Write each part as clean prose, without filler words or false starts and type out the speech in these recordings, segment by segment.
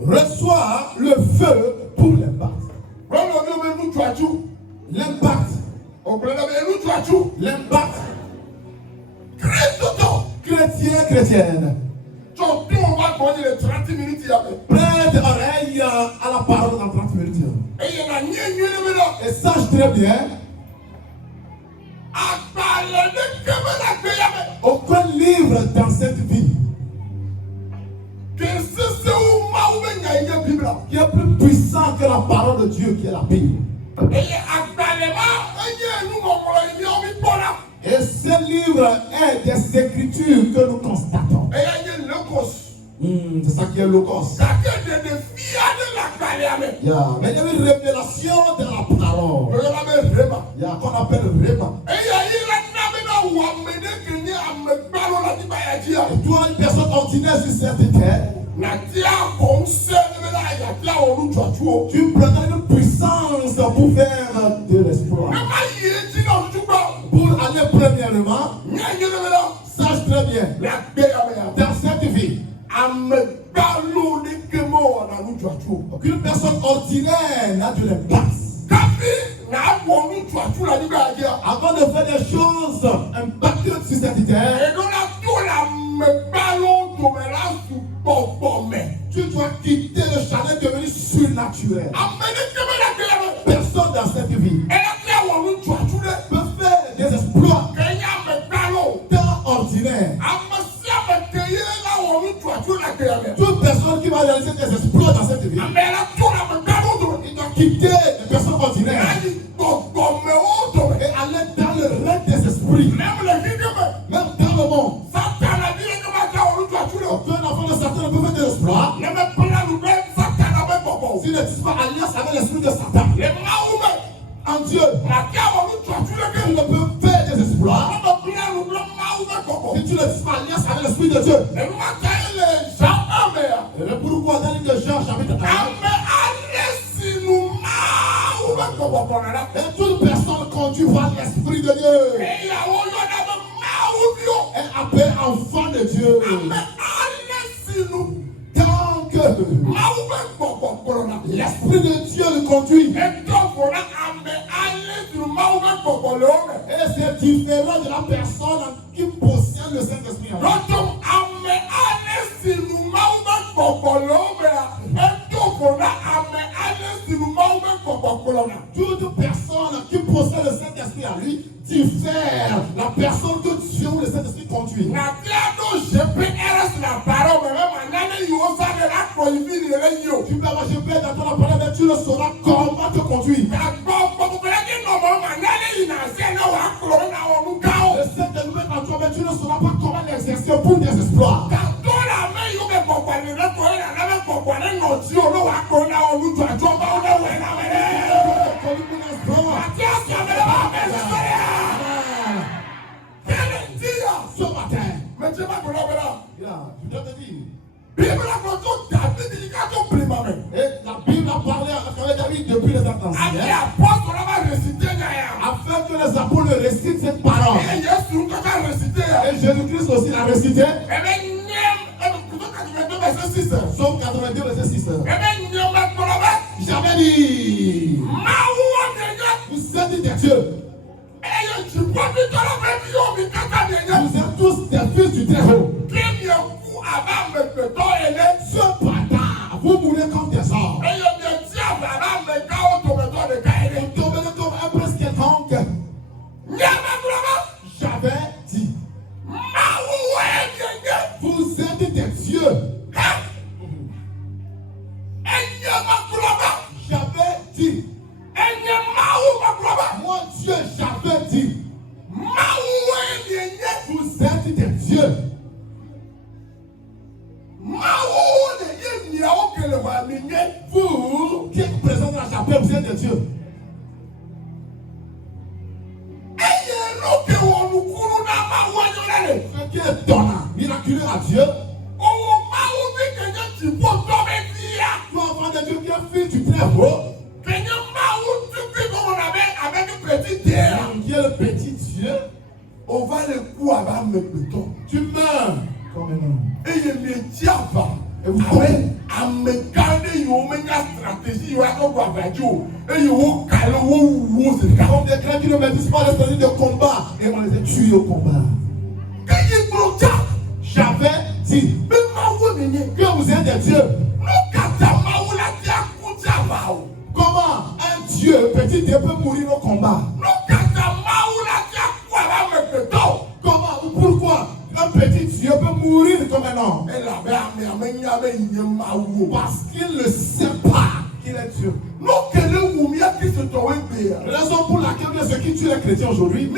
reçoit le feu pour l'impact. L'impact. L'impact. Chrétien, chrétienne. Prête oreille à la parole dans 30 minutes. Et sache très bien, aucun livre dans cette vie qui est plus puissant que la parole de Dieu qui est la Bible. Et ce livre est des écritures que nous constatons. C'est ça qui est logos. Yeah. Mais il y a une révélation de la parole. Yeah, qu'on appelle Réma. Et toi, une personne ordinaire sur cette terre, tu prendras une puissance pour faire de l'espoir. Pour aller premièrement, sache très bien, dans cette vie, aucune personne ordinaire n'a de l'impact. Avant de faire des choses impactantes sur cette terre, tu dois quitter le chalet devenu surnaturel. Personne dans cette vie peut faire des exploits tant ordinaires. Toute personne qui va réaliser des exploits dans cette vie, il doit quitter les personnes ordinaires et aller dans le règne des esprits. Même dans le monde. Aucun enfant de Satan ne peut faire des exploits s'il ne tisse pas alliance avec l'esprit de Satan. En Dieu, il ne peut faire des exploits si tu ne tisses pas alliance avec l'esprit de Dieu. Et le pourquoi dans l'île de Jean chapitre 1, et toute personne conduite par l'esprit de Dieu est appelée enfant de Dieu. Tant que l'esprit de Dieu le conduit, et c'est différent de la personne qui possède le Saint-Esprit. Toute personne qui possède le Saint-Esprit à lui diffère la personne que Dieu ou le Saint-Esprit conduit. Tu peux avoir GPS dans ton appareil, mais tu ne sauras comment te conduire. Le Saint-Esprit en toi, mais tu ne sauras pas comment l'exercer pour des exploits. Ce matin, je dois te dire, et la Bible a parlé avec David depuis les temps anciens, afin que les apôtres récitent cette parole. Et Jésus-Christ aussi l'a récité. Somme 82, verset 6. J'avais dit, vous êtes des dieux. Vous êtes tous des fils du Très-Haut. Ce bâtard, vous mourrez comme des hommes. Vous tombez comme un prince quelconque. J'avais dit, vous êtes des dieux. J'avais dit, moi Dieu, j'avais dit, vous êtes des dieux. Vous qui êtes présents dans la chapelle, vous êtes des dieux. Ce qui est donnant, miraculeux à Dieu. Toi, enfant de Dieu, qui est fils du Très-Haut, qui est le petit Dieu, on va le coup avant le béton. tu meurs comme un homme. Et il me dit avant. Et vous croyez? Comme des grands qui ne maîtrisent pas le stratégie de combat et on les a tués au combat. J'avais dit que vous êtes des dieux. Comment un dieu, petit dieu, peut mourir au combat? Comment? Pourquoi un petit dieu peut mourir comme un homme? Parce qu'il ne sait pas qu'il est Dieu. Raison pour laquelle ceux qui tuent les chrétiens aujourd'hui,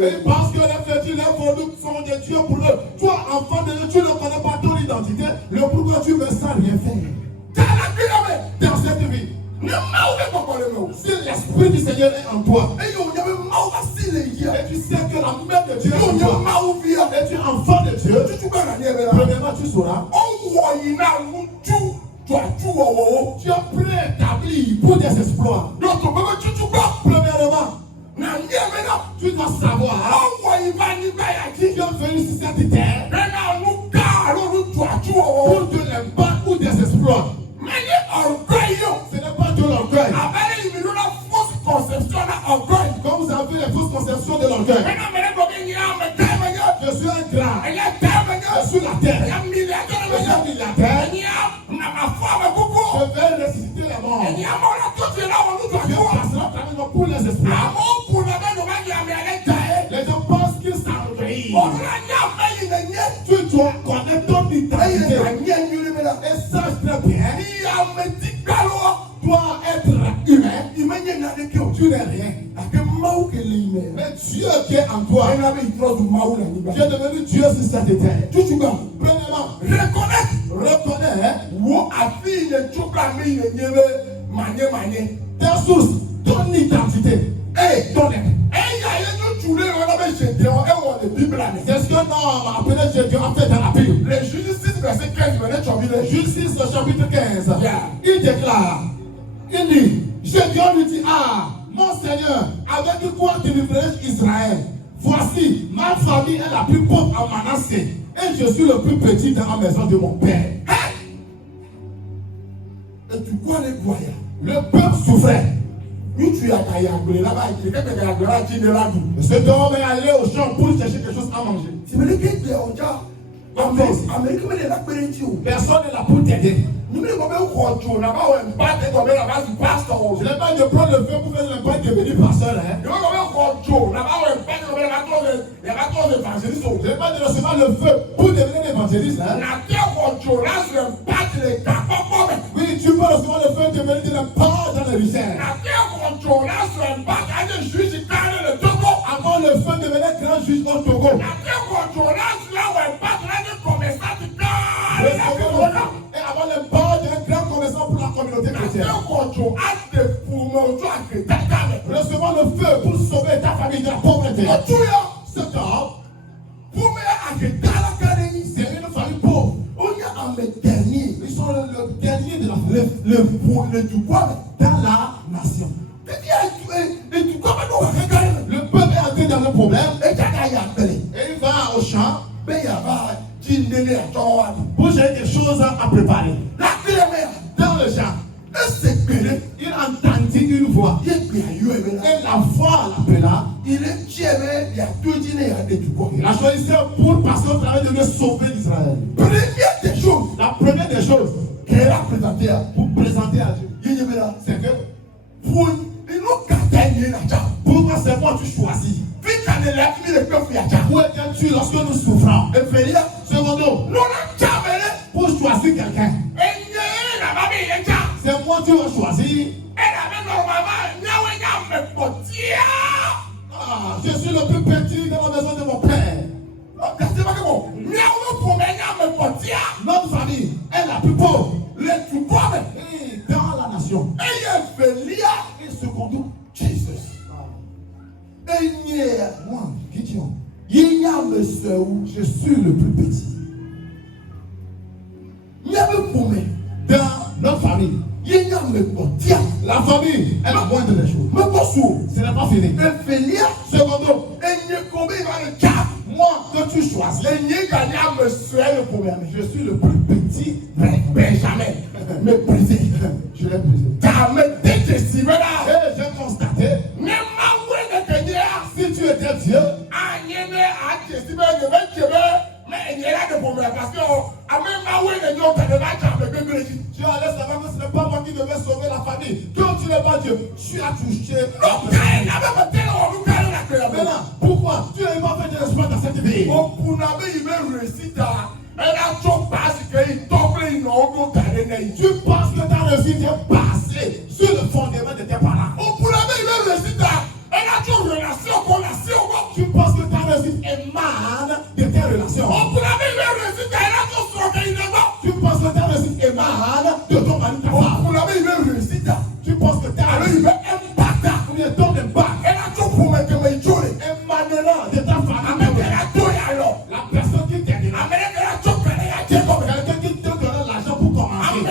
et parce que les chrétiens, les voleurs sont des dieux pour eux. Toi, enfant de Dieu, tu ne connais pas ton identité. Le pourquoi tu veux sans rien faire. Dans cette vie, si l'esprit du Seigneur est en toi, et tu sais que la main de Dieu est en toi, et tu es enfant de Dieu, premièrement tu sauras, tu es préétabli pour des exploits. Premièrement, tu dois savoir qui est venu sur cette terre pour de l'impact ou des exploits. Ce n'est pas de l'orgueil. Comme vous avez les fausses conceptions de l'orgueil. Je suis un grand. Je suis la terre. Je suis milliardaire. Je vais ressusciter les morts. Je passerai à travers pour les exploits. Les gens pensent qu'ils s'ennuient. Tu dois connaître ton identité. Et sache très bien. Doit être humain. Tu n'es rien. Mais Dieu qui est en toi, tu es devenu Dieu sur cette terre. Premièrement, reconnais ta source, ton identité et ton être. C'est ce que l'homme appelé Gédéon a fait dans la Bible. Les Juges 6, verset 15. Juges 6, chapitre 15. Il déclare, il dit, Gédéon lui dit, ah, mon Seigneur, avec quoi tu livrerais Israël? Voici, ma famille est la plus pauvre à Manassé, et je suis le plus petit dans la maison de mon père. Et tu vois les voyants. Le peuple souffrait. Cet homme est allé au champ pour chercher quelque chose à manger. Personne n'est là pour t'aider. Je n'ai pas de prendre le feu pour faire l'impact de devenir pasteur. Je n'ai pas de recevoir le feu pour devenir évangéliste. Oui, tu peux recevoir le feu de devenir l'impact dans les richesses. Avant le feu de devenir grand juge au Togo. Et avant le pas d'un grand commerçant pour la communauté chrétienne. Recevant le feu pour sauver ta famille de la pauvreté. Ce temps, c'est une famille pauvre. Ils sont le dernier de la famille. Dans la nation. Le peuple est entré dans le problème. Et il va au champ. Pour j'ai des choses à préparer. Dans le champ, il entendit une voix. Et la voix l'appela. Il a choisi pour passer au travail de le sauver d'Israël. La première des choses qu'elle a présentée pour présenter à Dieu, c'est que pourquoi c'est moi tu choisis? Où es-tu lorsque nous souffrons? Secondo, pour choisir quelqu'un, c'est moi qui vais choisir. Ah, je suis le plus petit dans la maison de mon père. Notre famille est la plus pauvre. Et dans la nation. Et secondo, Jesus. Moi, Gideon. Je suis le plus petit. Dans notre famille, la famille, elle a moins de choses. Ce n'est pas fini. Secondo, moi, que tu choisis, je suis le plus petit, Benjamin. Méprisé. Je l'ai brisé. Et j'ai constaté, si tu étais Dieu, tu allais savoir que ce n'est pas moi qui devais sauver la famille. Quand tu n'es pas Dieu, tu as touché. Maintenant, pourquoi tu n'as pas fait de l'espoir dans cette vie? Tu penses que ta réussite est basée sur le fondement de tes parents. Tu penses que ta réussite émane de tes relations. Tu penses que ta réussite émane de ton mari, ta femme. Tu penses que ta réussite ou bien ton impact émanant de ta famille. La personne qui t'a dit, quelqu'un qui te donne l'argent pour commencer,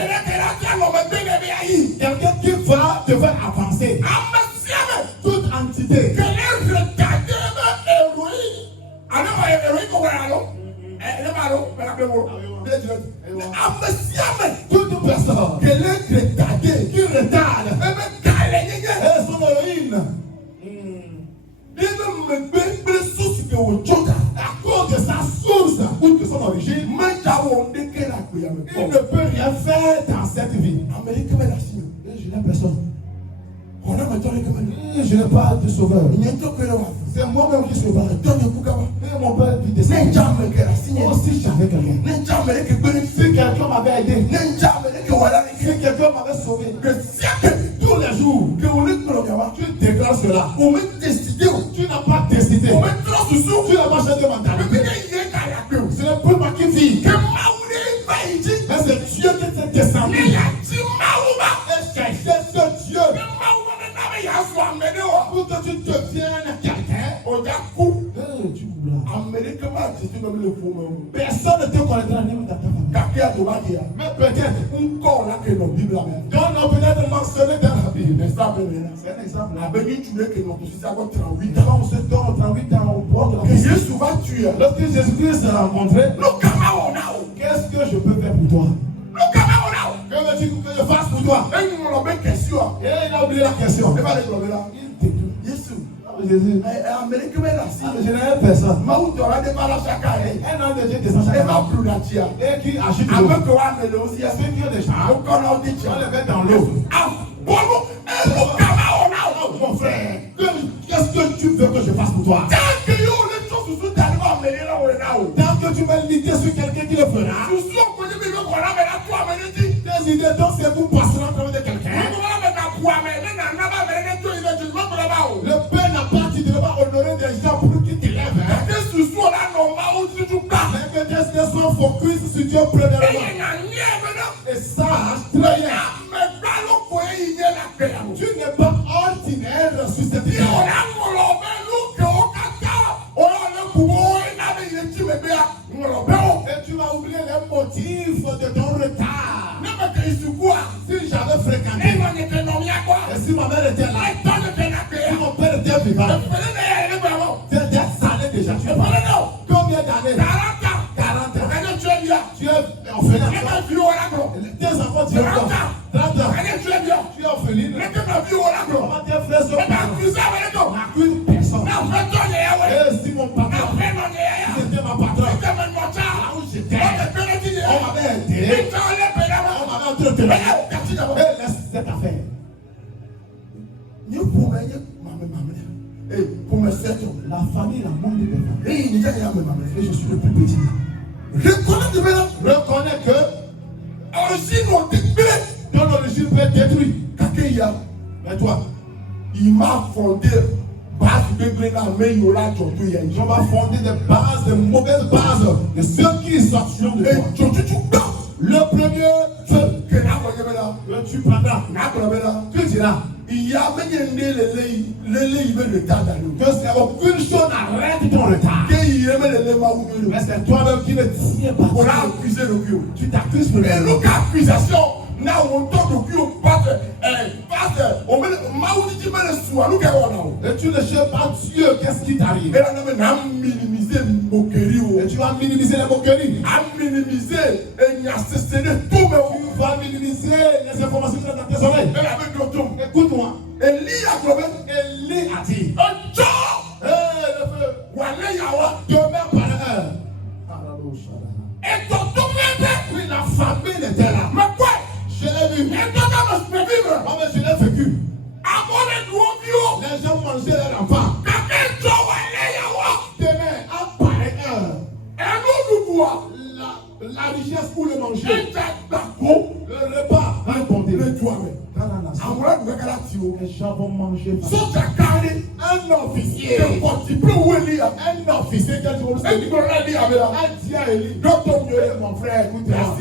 quelqu'un qui va te faire avancer. Toute entité toute personne qui retarde son héroïne à cause de sa source ou de son origine, il ne peut rien faire dans cette vie. Je n'ai personne. Je n'ai pas de sauveur. C'est moi-même qui sauve. Et mon père qui décède. Si j'avais quelqu'un. Si quelqu'un m'avait aidé. Si quelqu'un m'avait sauvé. Tous les jours, tu déclares cela. Tu n'as pas décidé. Tu n'as pas changé de mentalité. Ce n'est plus moi qui vis. Mais c'est Dieu qui s'est descendu. Et chercher ce Dieu. Pour que tu deviennes quelqu'un, tu personne ne te connaîtra même dans ta famille. Mais peut-être, on peut-être mentionné dans la Bible. C'est un exemple. Quand on se donne 38 ans au bord de la vie. Lorsque Jésus-Christ s'est rencontré, qu'est-ce que je peux faire pour toi? Que veux-tu que je fasse pour toi? Et il a oublié la question. Il te Jésus. Je n'ai personne. Un an de Dieu descend chaque année. Et qui agite l'eau. Ceux qui ont des chars, on les met dans l'eau. Mon frère, qu'est-ce que tu veux que je fasse pour toi? Tant que tu vas l'idée sur quelqu'un qui le fera. Tes idées, donc c'est vous passer en train de quelqu'un. Le Père n'a pas dit de ne pas honorer des gens pour qu'ils t'élèvent. Mais que tes sois focus sur Dieu premièrement. Et sache très bien. Tu n'es pas ordinaire sur cette terre. Et tu vas oublier les motifs de ton retard. Si j'avais fréquenté, et si ma mère était là, si mon père était vivant, des années déjà, tu es combien d'années? 40 ans. Tu es orphelin. Tes enfants, tu es mort. 30 ans. Tu es orpheline. Comment tes frères sont morts? N'accuse personne. Et si mon patron, c'était ma patronne, là où j'étais, on m'avait aidé, on m'avait entretenu. Et laisse cette affaire. La famille, la monde de mes familles. Et je suis le plus petit. Reconnais que ton origine peut être détruite. Mais toi, il m'a fondé base de on va fonder des bases, des mauvaises bases de ceux qui sortiront de toi. Le premier feu que tu prendras, tu diras, il y a que c'est aucune chose n'arrête ton retard. Il Mais c'est toi-même qui ne tiens pas. On a accusé le Dieu. Tu t'accuses pour Mais nous, accusation, nous avons le Dieu. Et tu ne cherches pas Dieu, qu'est-ce qui t'arrive? Et tu vas minimiser les moqueries. à minimiser et n'y assassiner tout mais Tu vas minimiser les informations dans tes oreilles. Écoute-moi. Élie a dit le feu. Demain par heure. Oui, la famine était là. mais quoi? Je l'ai vu. Et toi, quand je peux vivre, Moi, je l'ai vécu. avant les gros vieux, Les gens mangeaient leur enfant. Demain, à pareille heure. La richesse pour le manger. Le repas va compter. Les gens vont manger. Un officier. Un officier qui a dit à Élie, mon frère, écoute-moi.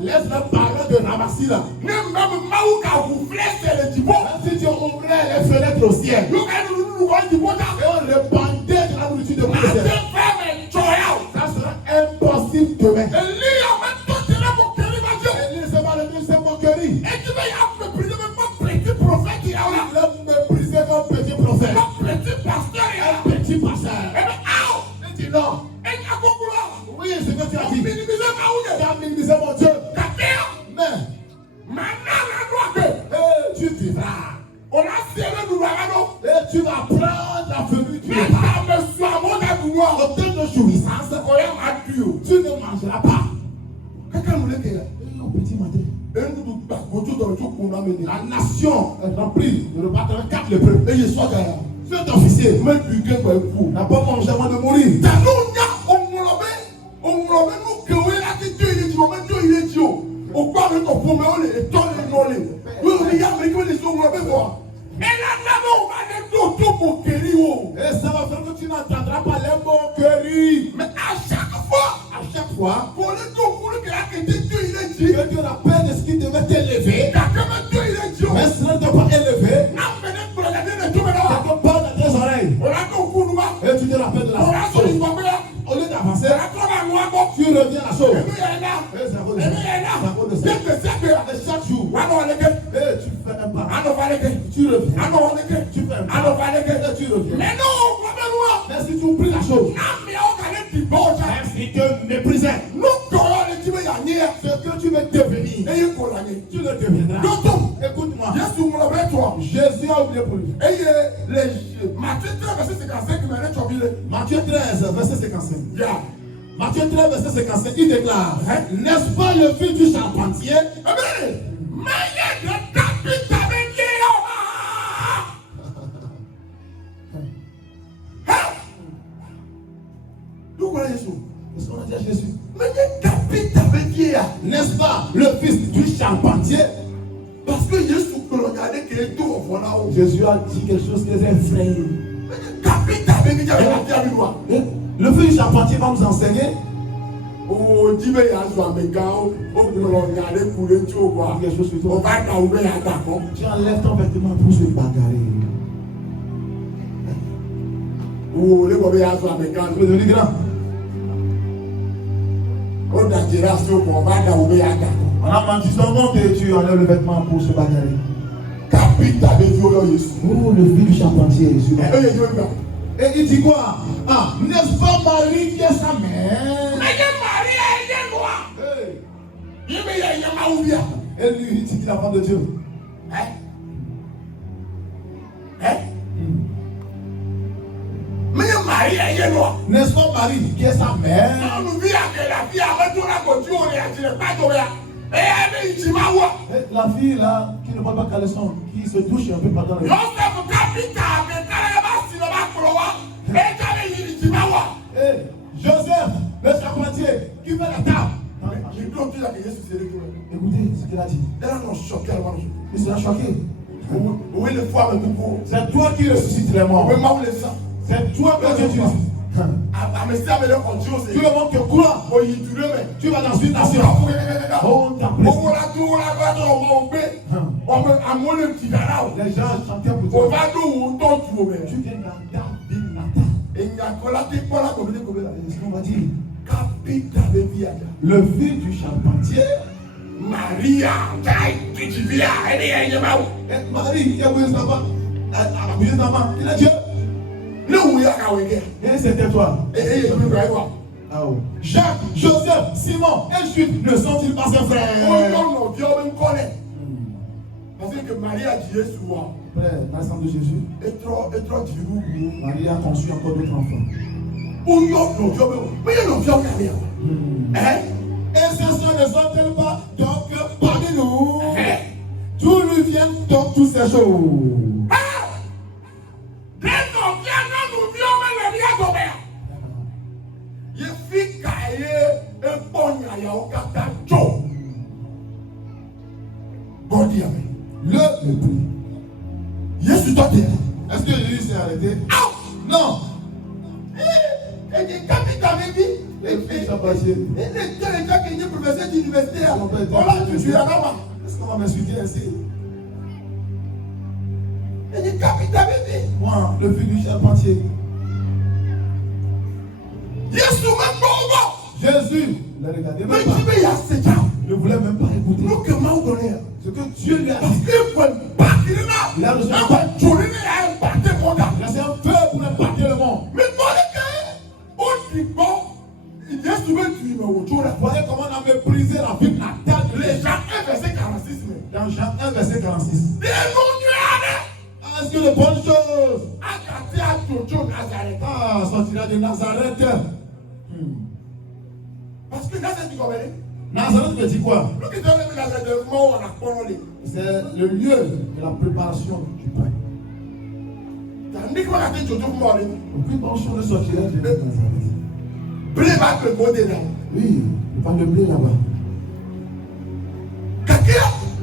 Laisse-le parler de Ramassi là. Même si tu ouvrais les fenêtres au ciel. Et on répandait de la nourriture de mon ciel. Ça sera impossible demain. Élie se va lever ses moqueries. Il a méprisé comme petit prophète. Un petit pasteur. Il dit non. Oui, c'est ce que tu as dit. Tu as minimisé mon Dieu. Mais tu vivras. Et tu vas prendre la venue du repas. Au temps de jouissance, tu ne mangeras pas. Au petit matin, la nation est remplie de repas dans 4 lépreux. Et je sois derrière. Cet officier n'a pas mangé avant de mourir. Et ça va faire que tu n'entendras pas les moqueries. Mais à chaque fois, que tu rappelles de ce qui devait t'élever, mais ce ne t'a pas élevé, ça te parle dans tes oreilles. Et tu te rappelles de la chose. Au lieu d'avancer, tu reviens à la chose. Et ça vaut de ça. Et chaque jour, et tu fais un pas. Tu reviens. Tu fais un pas. Et tu reviens. Mais si tu oublies la chose, même si tu méprisais ce que tu veux devenir, tu le deviendras. Écoute-moi. Jésus a oublié pour lui. Matthieu 13, verset 55, Matthieu 13, verset 55. Matthieu 13, verset 55, il déclare, n'est-ce pas le fils du charpentier? Est-ce qu'on a dit à Jésus? N'est-ce pas le fils du charpentier? Parce que Jésus a dit quelque chose qui est effrayant. Le fils du charpentier va nous enseigner. Tu enlèves ton vêtement pour se bagarrer. Tu es devenu grand. On a menti son nom que tu enlèves le vêtement pour se bagarrer. Oh, le fils du charpentier. Et il dit quoi? Ah, n'est-ce pas Marie qui est sa mère? Et lui, il dit la femme de Dieu. N'est-ce pas Marie qui est sa mère? La fille là, qui ne porte pas caleçon, qui se touche un peu pendant le... Joseph, le charpentier, qui fait la table. Écoutez ce qu'il a dit. Il sera choqué. C'est toi qui ressuscites les morts. C'est toi que Dieu utilise. Tu le montres que quoi? Tu vas dans une nation. Oh, les gens chantaient pour toi. Tu viens dans David Nathan. qu'on va dire? Le fils du charpentier. Marie, il a Dieu. Et c'était toi. Jacques, Joseph, Simon et Jude ne sont-ils pas ses frères? Parce que Marie a dit souvent. Frère, naissance de Jésus. Marie a conçu encore d'autres enfants. Et ces soeurs ne sont-elles pas donc parmi nous? D'où lui viennent donc toutes ces choses? Le mépris. Est-ce que Jésus s'est arrêté? Non. Et dit, qu'avait dit? Les filles sont passées. Et les gens qui étaient professeurs d'université, on l'a tué à là-bas. Est-ce qu'on va m'insulter ainsi? Et dit, qu'avait dit? Moi, le fils du charpentier. Jésus, il a regardé même pas. Ne voulait même pas écouter. Ce que Dieu lui a dit. Il a reçu un feu pour impacter le monde. Voyez comment on a méprisé la vie natale de les gens. Dans Jean 1, verset 46. Est-ce que de bonnes choses sortira de Nazareth? Parce que Nazareth, tu connais? Nazareth veut dire quoi? C'est le lieu de la préparation du pain. Aucune bonne chose ne sortira de Nazareth. Oui, il parle de blé là-bas.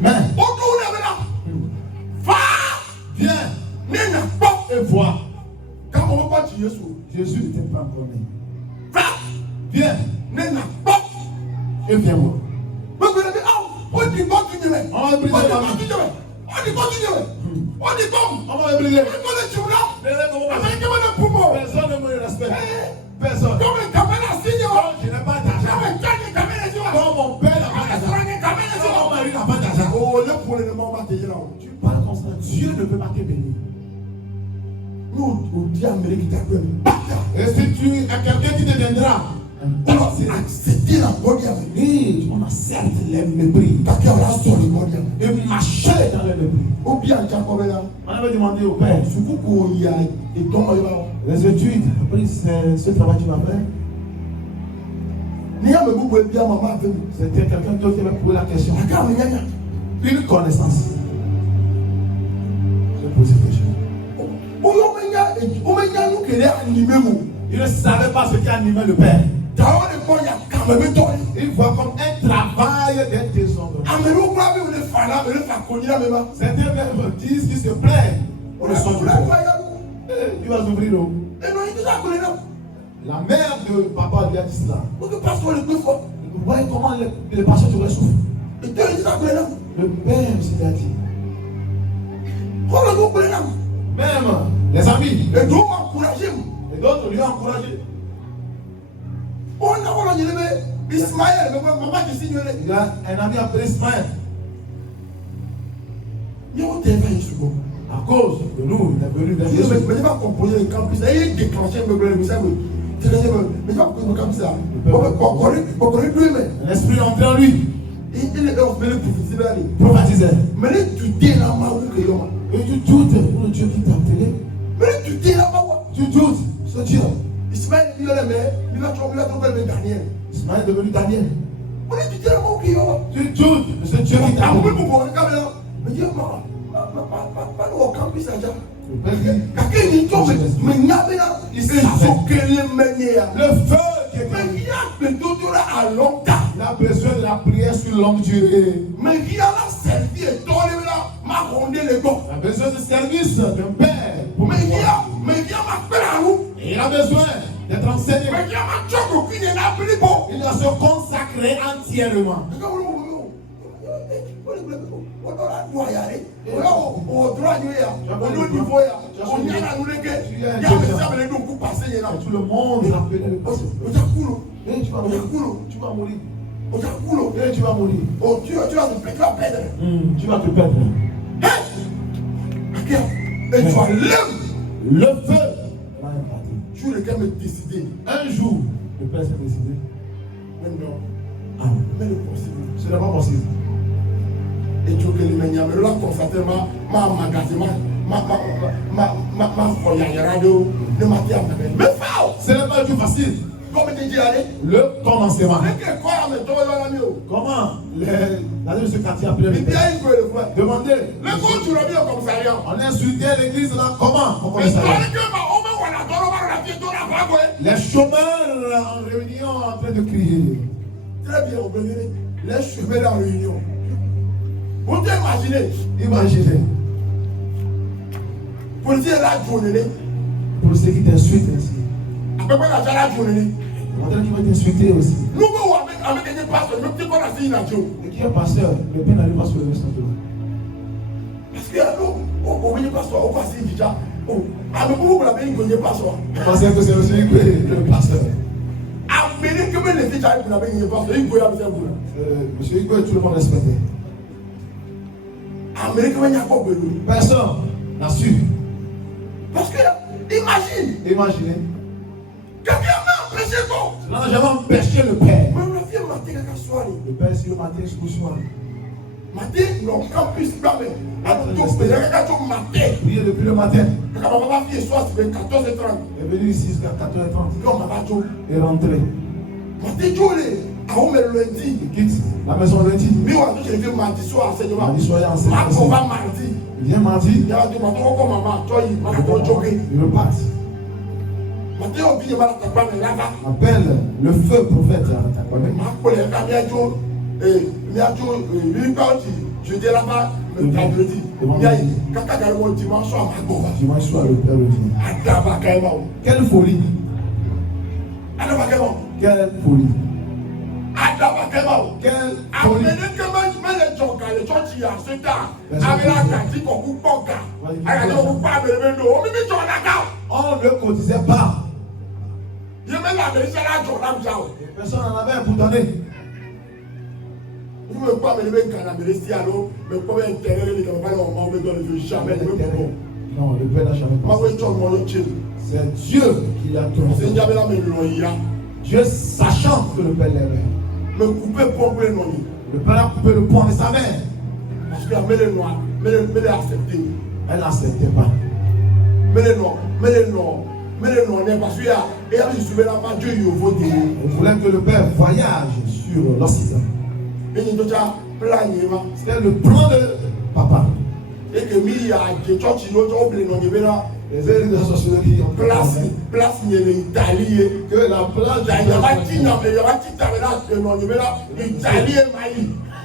Mais, viens et vois. Jésus n'était pas encore né. Viens et viens voir. On va briser la main. On va briser. Personne ne me respecte. Personne. Donc, je n'ai pas d'argent. Comme mon père n'a pas d'argent. Comme mon mari n'a pas d'argent. Tu parles comme ça. Dieu ne peut pas te bénir. Et si tu as quelqu'un qui te viendra, alors c'est accepter la bonne avenir. On accepte les mépris. Et marcher dans les mépris. On avait demandé au père. Les études, après ce travail que tu vas faire. C'était quelqu'un qui avait posé la question. Une connaissance. J'ai posé la question. Il ne savait pas ce qui animait le père. Il voit comme un travail d'être désordre. Certains même disent qu'ils se plaignent pour le son du corps. Il va s'ouvrir l'eau. La mère de papa lui a dit cela. Vous voyez comment les pasteurs se souffrent. Le père s'est dit. Même les amis. Et d'autres lui ont encouragé. Il y a un ami appelé Ismaël. À cause de nous, il est venu vers Jésus. L'esprit est entré en lui. Il prophétisait. Et tu doutes pour le Dieu qui t'a appelé. Tu doutes, ce Dieu. Ismaël est devenu Daniel. Tu doutes, ce Dieu qui t'a appelé. Le feu qui est il a besoin de la prière sur longue durée. Il a besoin de service d'un père. Et il a besoin d'être enseigné. Il doit se consacrer entièrement. on a droit y aller. On droit y aller. On a niveau ya. On y a nous les gars. Il y a des gens qui ont passé là. Tout le monde rappelait le passé. On t'a coulé. Tu vas mourir. On t'a coulé. Tu vas mourir. Oh, tu vas perdre. Tu vas te perdre. Et tu vas lever. Le feu. Jour lequel me décider. Un jour, le Père s'est décidé. Maintenant. Ah. Mais le possible. Ce n'est pas possible. Et tu veux que les meilleurs me l'ont constaté, ma magasin, ma radio, le matin, mais faux! Ce n'est pas du tout facile. Comment tu dis aller? Le commencement. Comment? La de ce quartier appelé le Père. Demandez. On insultait l'église là. Comment? Les chômeurs en réunion en train de crier. Très bien, les chômeurs en réunion. Vous imaginez? Imaginez. Policier là, journée. Pour ceux qui t'insultent ainsi. Après quoi, la journée? Il qui va t'insulter aussi. Nous, avec des pasteurs, nous ne pas signer la journée. Et qui est pasteur? Le Père n'arrive pas sur le reste de l'eau. Parce que nous, on est pasteur, on passe déjà. Avec vous, vous l'avez dit que vous êtes pasteur. Parce que c'est aussi le pasteur. Amérique, que les filles vous l'avez dit pasteur, il faut y aller vous. Monsieur Igwe, tout le monde respecté. Amérique, il n'y a pas de personne n'a su. Parce que, imaginez. Quelqu'un m'a empêché quoi? Cela n'a jamais empêché le Père. Mais la fille m'a dit qu'elle a soirée. Le Père, c'est le matin jusqu'au soir. Matin, non, quand puisse pas, mais prier depuis le matin. Quand ma fille soit sur 14h30. Elle est venue ici jusqu'à 4h30. Non, ma fille est rentrée. Matin, Jolie, à où me lundi. Il quitte la maison lundi. Mais on a dit que mardi soir, enseignement. Mardi soir, enseignement. On va mardi. Il vient mardi. Il y a des matins comme maman, toi, il m'a dit il repart. Matin, on dit, il va t'apprendre là-bas. Appelle le feu prophète à t'apprendre. Je dis là-bas, le vendredi. Dimanche soir, dimanche soir, le Père le dit. Quelle folie! Quelle folie! On ne cotisait pas. Personne n'en avait pour donner. Vous ne pouvez pas me lever un canapé ici, alors, mais comment intérêt les camarades on va donner jamais. Non, le Père n'a jamais pensé. C'est Dieu qui l'a donné. Dieu sachant que le Père l'aimait. Me couper pour le nom. Le Père a coupé le poing de sa mère. Parce qu'elle met les noirs, mais elle a accepté. Elle n'acceptait pas. Mais les noirs, parce qu'il y a Dieu, il faut dire. On voulait que le Père voyage sur l'Occident. C'était le plan de papa. Et que il y a des gens qui ont les élus de la société qui ont place l'Italie. Que la place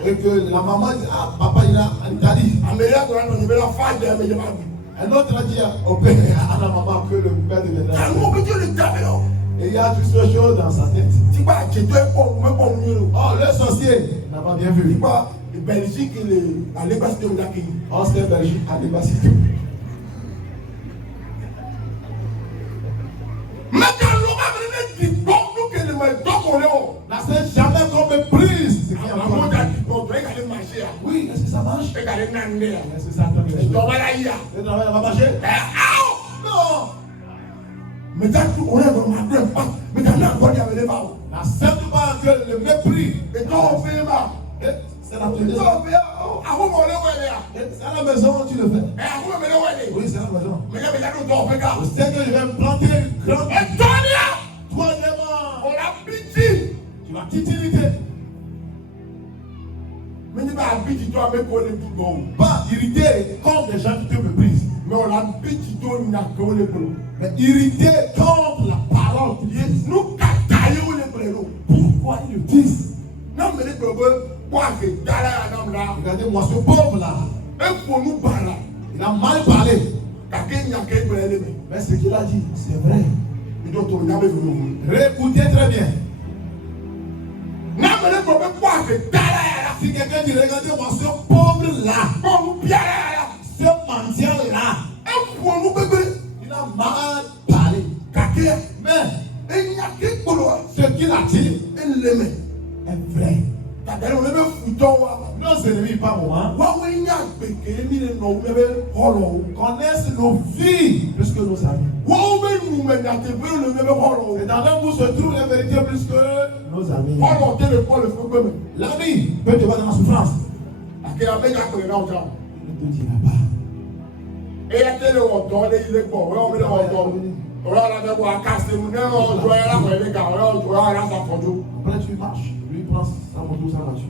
et que la maman dit, ah, papa il est en Italie. Un autre a dit au père, à la maman que le père deviendra. Et il y a toutes ces choses dans sa tête. Oh, le sorcier n'a pas bien vu. Belgique, à l'Ébastien de la Kini. Oh, c'était Belgique, à l'Ébastien. Mais quand l'on va venir dire, bon, nous que les mecs, n'a jamais qu'on méprise. C'est qui a oui, est-ce que ça marche? Est-ce que ça tombe? Le travail va marcher? Non! Mais on est vraiment pas. Mais quand on a les pas. La simple part que le mépris. Et toi, on fait mal. C'est la maison. C'est à la maison tu le fais. Oui, c'est à la maison. Je sais que je vais me planter une grande. Troisièmement, on a pitié. Tu vas titiller. Mais tu vas pitié, toi, mais pour les boutons. Pas irrité contre les gens qui te méprisent. Mais on a pitié, toi, on a que les boutons. Mais irrité contre la parole de Dieu. Nous, cataillons les boutons. Pourquoi ils le disent? Non, mais les boutons, quoi que là. Regardez-moi ce pauvre là. Et pour nous parler. Il a mal parlé. Mais ce qu'il a dit, c'est vrai. Réécoutez très bien. Si quelqu'un dit, regardez-moi ce pauvre-là, ce mendiant-là, il a mal parlé. Mais ce qu'il a dit est vrai. Nos ennemis, pas moi, connaissent nos vies plus que nos amis. Et dans leur bouche se trouve la vérité plus que nos amis. L'ami peut te voir dans la souffrance. Il ne te dira pas. Après tu marches, lui prend sa moto, sa voiture.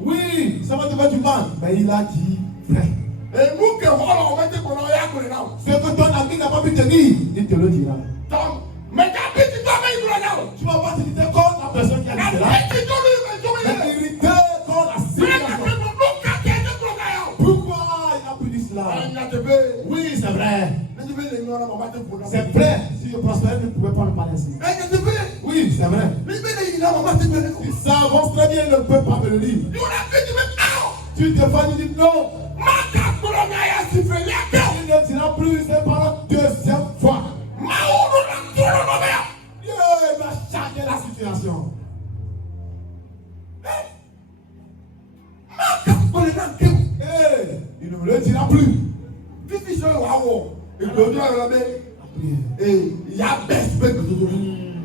Oui, ça va te faire du mal. Mais il a dit vrai. Ce que ton ami n'a pas pu te dire, il te le dira. Tu vas pas te dire contre la personne qui a dit cela. Mais irrité contre la situation. Pourquoi il a pu dire cela? Oui, c'est vrai. C'est vrai. Si je prospère, ne pouvais pas me parler ainsi. Oui, c'est vrai. Si ça avance très bien, il ne peut pas me le dire. Tu te fais dire non. Il ne dira plus, c'est par la deuxième fois. Dieu va changer la situation. Il ne me le dira plus.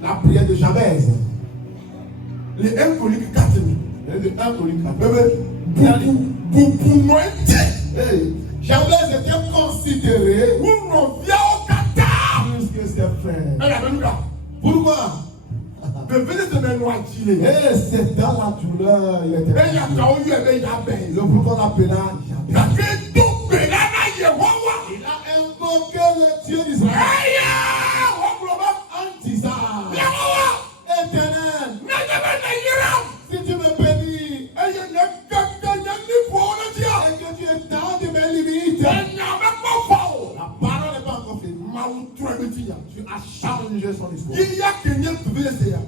La prière de Jabez. Les alcooliques 4 000. Les alcooliques 4 000. Jabez était considéré plus que ses frères. Pourquoi? Et c'est dans la douleur il était. Le pourquoi on appela Jabez. Il a invoqué le Dieu d'Israël en disant Éternel, si tu me bénis et que tu es dans de mes limites, la parole n'est pas encore finie. Tu as changé son histoire.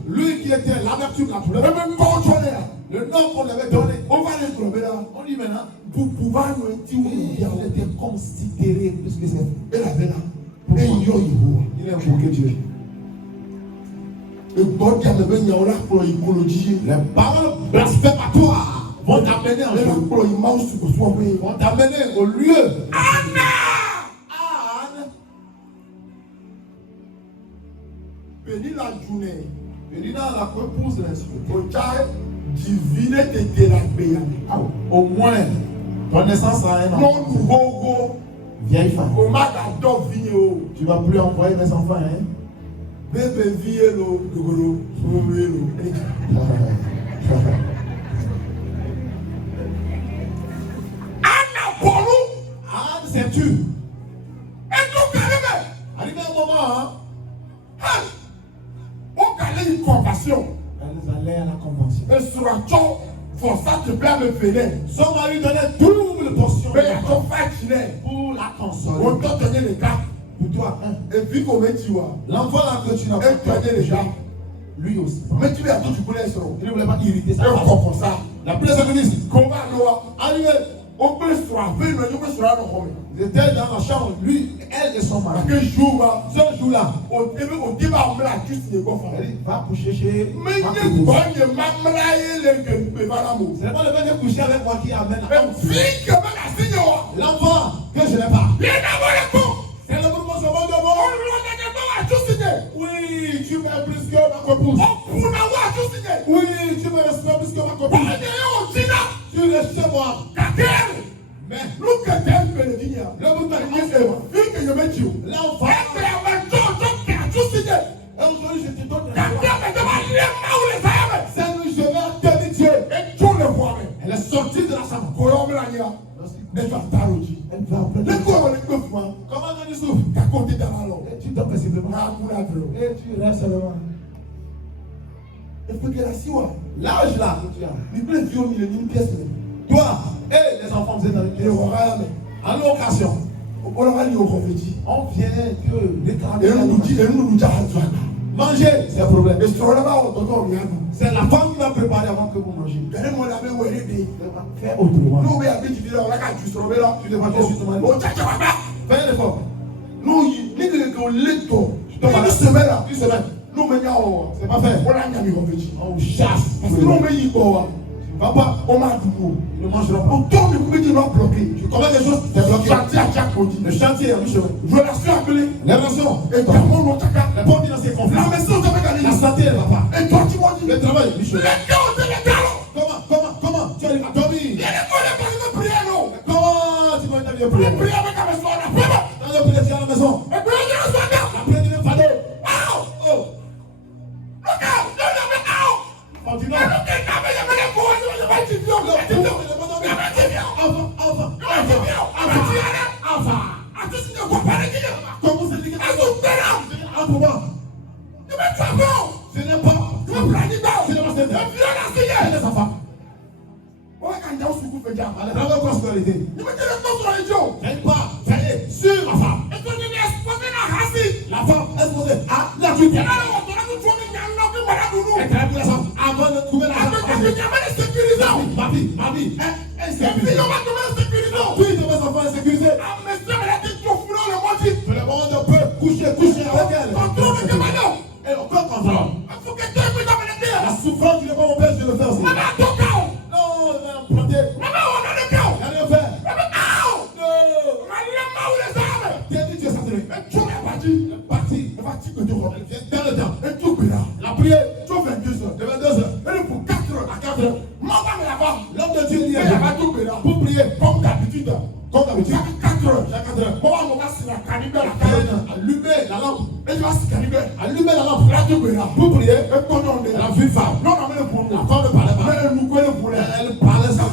Lui qui était l'amertume, la douleur, le nom qu'on lui avait donné, on dit maintenant, pour pouvoir nous dire il était considéré plus que c'est. Il a invoqué Dieu. Les paroles blasphématoires vont t'amener en jeu. Vont t'amener au lieu. Anne. Bénis la journée. Bénis dans la épouse de l'esprit. Au moins, ton naissance a un enfant. Vieille femme. Tu ne vas plus envoyer mes enfants. Hein? Anne, sais-tu? Arrivé un moment, elle allait à la convention. Son mari donnait double portion pour la consoler. Pour toi, l'enfant là que tu n'as pas déjà, lui aussi. Il ne voulait pas irriter sa femme. La place de ministre. Arrivé. Ils étaient dans la chambre, lui, elle et son mari. Ce jour-là, elle va coucher chez moi. Ce n'est pas le fait de coucher avec moi qui amène l'enfant que je n'ai pas. C'est le groupe de mon devoir. Oui, tu m'aimes plus que ma copine. Oui, tu me respectes plus que ma copine. Tu restes chez moi. Mais l'enfant, et aujourd'hui je te donne je vais donner Dieu. Elle est sortie de la chambre. Elle va comment on souffre? Et tu dors paisiblement. Et tu restes seulement. L'âge là que tu as. Toi et les enfants, vous êtes dans une pièce. En location. On vient que Et nous disons, manger, c'est un problème. C'est la femme qui va préparer avant que vous mangez. Fais autrement. Tu devras faire justement. Fais un effort. Une semaine. C'est pas fait. On chasse. Papa, on m'a dit, ils ne mangeront pas. autant de coups bloqué. Tu combien de choses t'es bloqué? Le chantier est en chemin. Je la suis appelée. Les relations. Et dans mon otaka. Les portes dans ces conflits. La maison de la santé elle va pas. Et toi tu m'as dit. Le travail est Michel. Comment tu arrives à dormir? Il y a des fois de prier, non? Comment tu vas établir prier? Prier avec la maison. Dans le prier à la maison. Et puis on dit la soirée. La prière du fardeau. Oh. Continue. Comment c'est dit? Ce n'est pas. La prospérité. J'aime pas. J'allais sur ma femme. La femme exposée à la truite. Avant de trouver la femme. Ma vie. Insécurisée. Tous mes enfants insécurisés. Tout le monde peut coucher avec elle. Et encore contrôle. La souffrance du départ m'empêche de le faire aussi. Non, il va planter. Il n'a rien fait. Tu es saturé. Parti. Elle vient dans le temps. La prière. De 22h. À 4h. L'homme de Dieu dit pour prier comme d'habitude. Chaque 4h. Allumer la lampe. Allumer la lampe. Pour prier. La vue femme. La femme ne parlait pas. Elle parlait sans.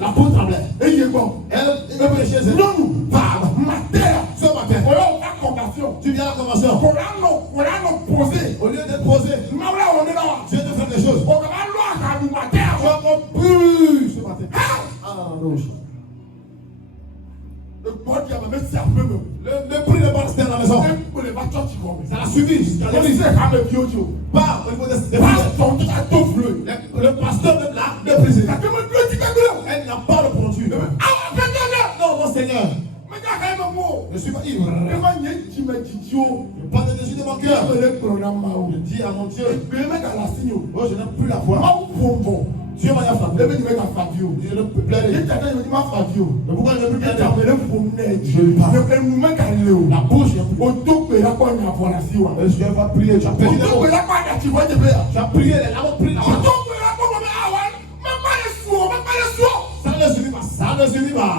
La peau tremblait. Elle prêchait. Ce matin. Tu viens à la convention. Au lieu d'être posé, Dieu te fait des choses. Tu as compris ce matin. Non. Le prix de base à la maison. Ça l'a suivi. Pas au niveau des le pasteur même là, méprisé. Elle n'a pas le produit. Non, mon Seigneur. Je ne suis pas ivre. Je parle de Jésus de mon cœur. Je dis à mon Dieu. Oh, je n'aime plus la voix. Dieu m'a frappé. Je ne peux plaider. Mais pourquoi je ne peux plus plaider? Je parle. La bouche. Je vais prier. Tu as prié. Tu as prié. Elle a pris la voix. Ça ne suffit pas. Ça ne suffit pas.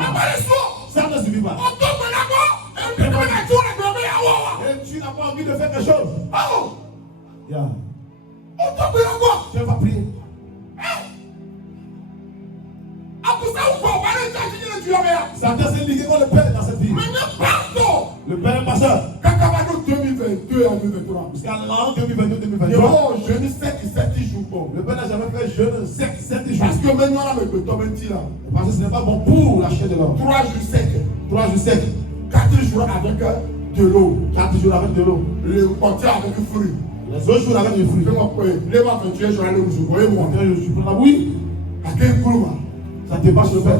Ça ne suffit pas. Et tu n'as pas envie de faire quelque chose. Yeah. Tu vas prier. Certains s'est ligué contre le Père dans cette vie. Le Père est pasteur. Jusqu'à l'an 2022-2023. Le Père n'a jamais fait jeûne 7 jours. Parce que ce n'est pas bon pour la chair de l'homme. 3 jours secs. 4 jours avec de l'eau. 4 jours avec de l'eau. Le côté avec du fruit. Les autres jours avec du fruit. Oui. Ça te passe le Père.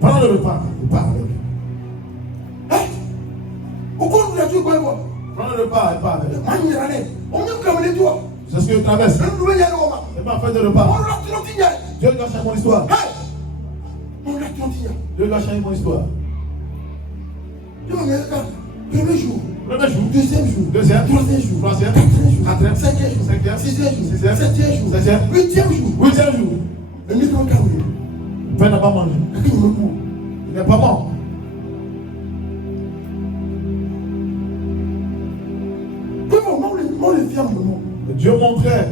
Pendant le repas, il parle. Pendant le repas, il parle. C'est ce que tu traverses. C'est pas fait de repas. Dieu doit changer mon histoire. Dieu doit changer mon histoire. Premier jour. Deuxième jour. Troisième jour. Quatrième. Cinquième jour. Sixième jour. Septième jour. Huitième jour. Le Père n'a pas mangé. Il n'est pas mort. Dieu montrait.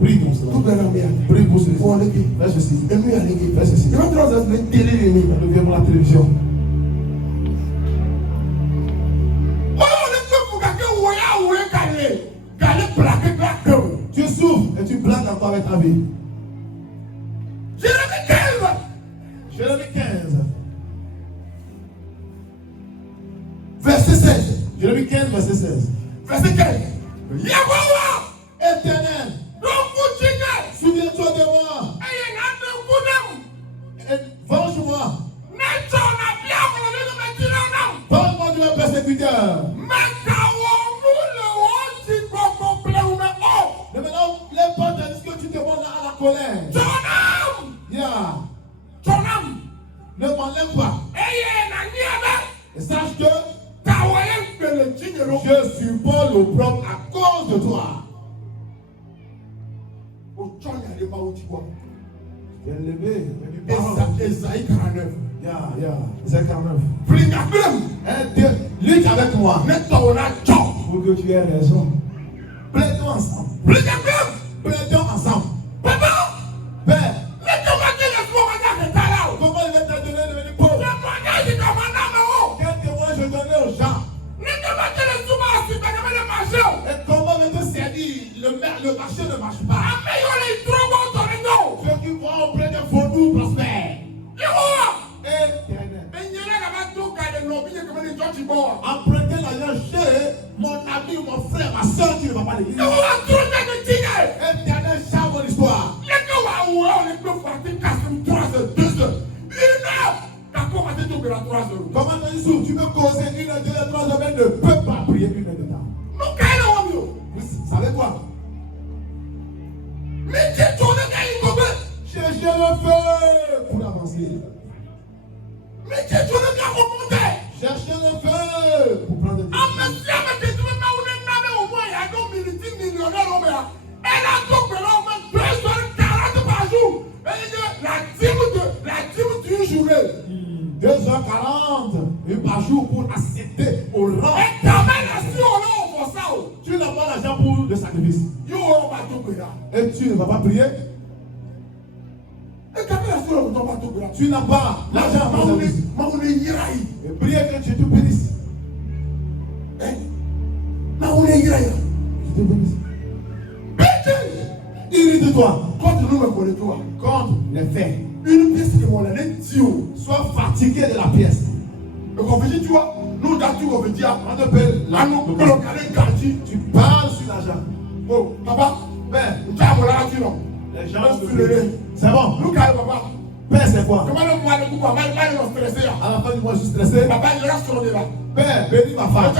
Prie pour cela. Prie pour cela. Fais ceci. Fais ceci. Nous viens pour la télévision. Tu souffres et tu blagues encore avec ta vie. Jérémie 15. Verset 16. Jérémie 15, verset 16. Verset 15. Yahweh, Éternel, souviens-toi de moi. Et venge-moi. Venge-moi de mes persécuteurs. Mais maintenant, les portes disent que tu te montres à la colère. Yeah. Ne m'enlève pas. Et sache que je supporte l'opprobre à cause de toi. Élevé. Esaïe 49. Esaïe 49. Priez Lutte avec moi. Pour que tu aies raison. Plaidons ensemble. Plaidons ensemble. Père. Comment il va te donner de venir pauvre? Quel témoin je donnais aux gens? Et comment je te servir? Le marché ne marche pas. Ceux qui vont auprès des vaudous prospèrent. Empruntez l'argent chez mon ami, mon frère, ma soeur qui ne va pas l'église. Éternel, change mon histoire. Comment tu peux causer 1 heure, 2 heures, 3 heures, mais ne peux pas prier 1 heure de temps. Vous savez quoi? Cherchez le feu pour avancer. Cherchez le feu pour prendre des journée. 2h40 par jour pour accéder au rang. Tu n'as pas l'argent pour le sacrifice. Et tu ne vas pas prier. Tu n'as pas l'argent pour le sacrifice. Et prier que tu te bénisses. Tu te bénisses. Irrite-toi. Contre les faits. Une pièce de mon année, sois fatigué de la pièce. Le conflit, tu vois, nous, dans tout conflit, on appelle la tu parles sur l'argent. Oh, papa, Père, les gens c'est bon. Nous, papa. Père, c'est quoi? Comment le mois de coup, papa, il va nous stresser. À la fin du mois, je suis stressé. Papa, il reste sur le là. Père, bénis ma femme.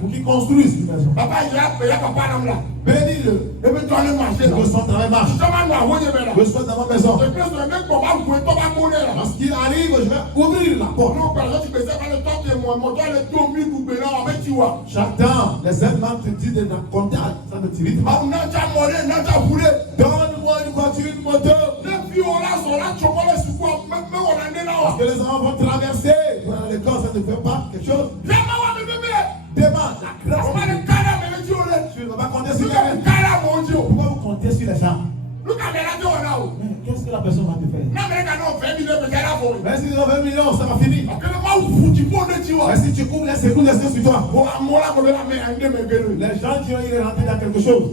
Pour qu'il construise une maison. Papa, il a payé papa là. Bénis-le. Et puis, tu vas le marcher. Que son travail marche. Je souhaite dans ma maison. Lorsqu'il arrive, je vais ouvrir la porte. Chaque temps, les éléments te disent de compter, ça ne t'irrite pas. Donne-moi une voiture, une moto. Parce que les enfants vont traverser. Pour aller à l'école, ça ne fait pas quelque chose. Demande la grâce. Tu ne vas pas compter sur les gens. Pourquoi vous comptez sur les gens? Qu'est-ce que la personne va te faire? Mais si ils ont 20 millions, ça va finir. Mais si tu couvres les secours, les sur toi. Les gens qui ont irrité dans quelque chose.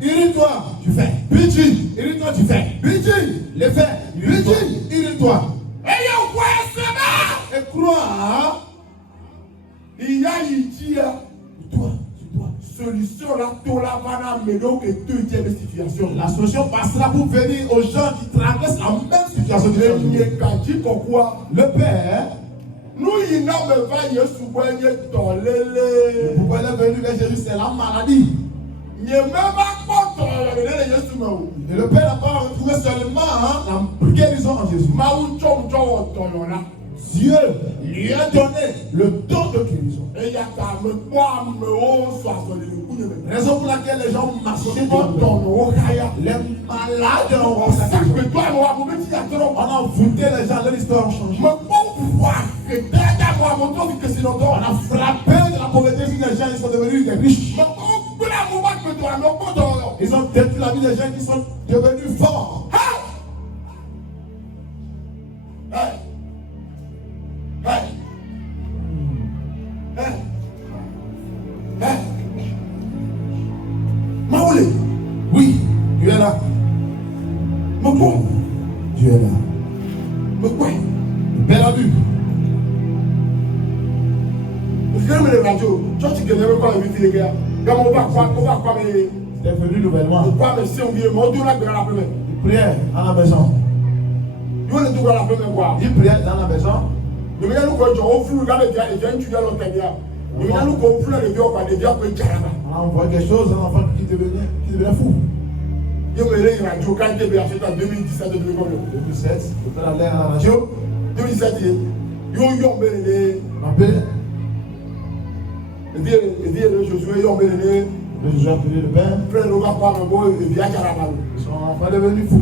Irrite-toi, tu fais. Irrite-toi, tu fais. Les faits. Irrite-toi. Et crois. Il y a ici, toi. Solution là, tout là, que deuxième situation. La solution passera pour venir aux gens qui traversent la même situation. Le Père, nous il n'a même pas pourquoi il est venu vers Jésus, c'est la maladie. Il n'est même pas Et le Père n'a pas retrouvé seulement la guérison en Jésus. Dieu lui a donné le don de guérison. Raison pour laquelle les gens marchent les malades ont on a voûté les gens, leur histoire a changé. On a frappé de la pauvreté sur les gens, ils sont devenus des riches. Ils ont détruit la vie des gens qui sont devenus forts. Maoulé, oui, tu es là. Dieu est là. Mais quoi? Le Père a vu. Je vais me radio. Tu sais que je vais pas inviter les gars. Quand on va quoi, mais. C'est venu nouvellement. Quoi, mais si on vient, on doit la première. Il priait à la maison. Il va nous la première quoi. Il priait dans la maison. Nous venons nous faire au flou, là, les gars, tu viens l'autre bien. Nous venons nous confondre les vieux, les vieux après Jaraba. On voit quelque chose, un enfant qui devenait fou. Je me l'ai radio quand il était acheté en 2017, 2007, le père allait à la radio. 2017, il y a eu Josué, Josué a appelé le père. frère, nous va pas me voir, et bien Jaraba. Son enfant est devenu fou.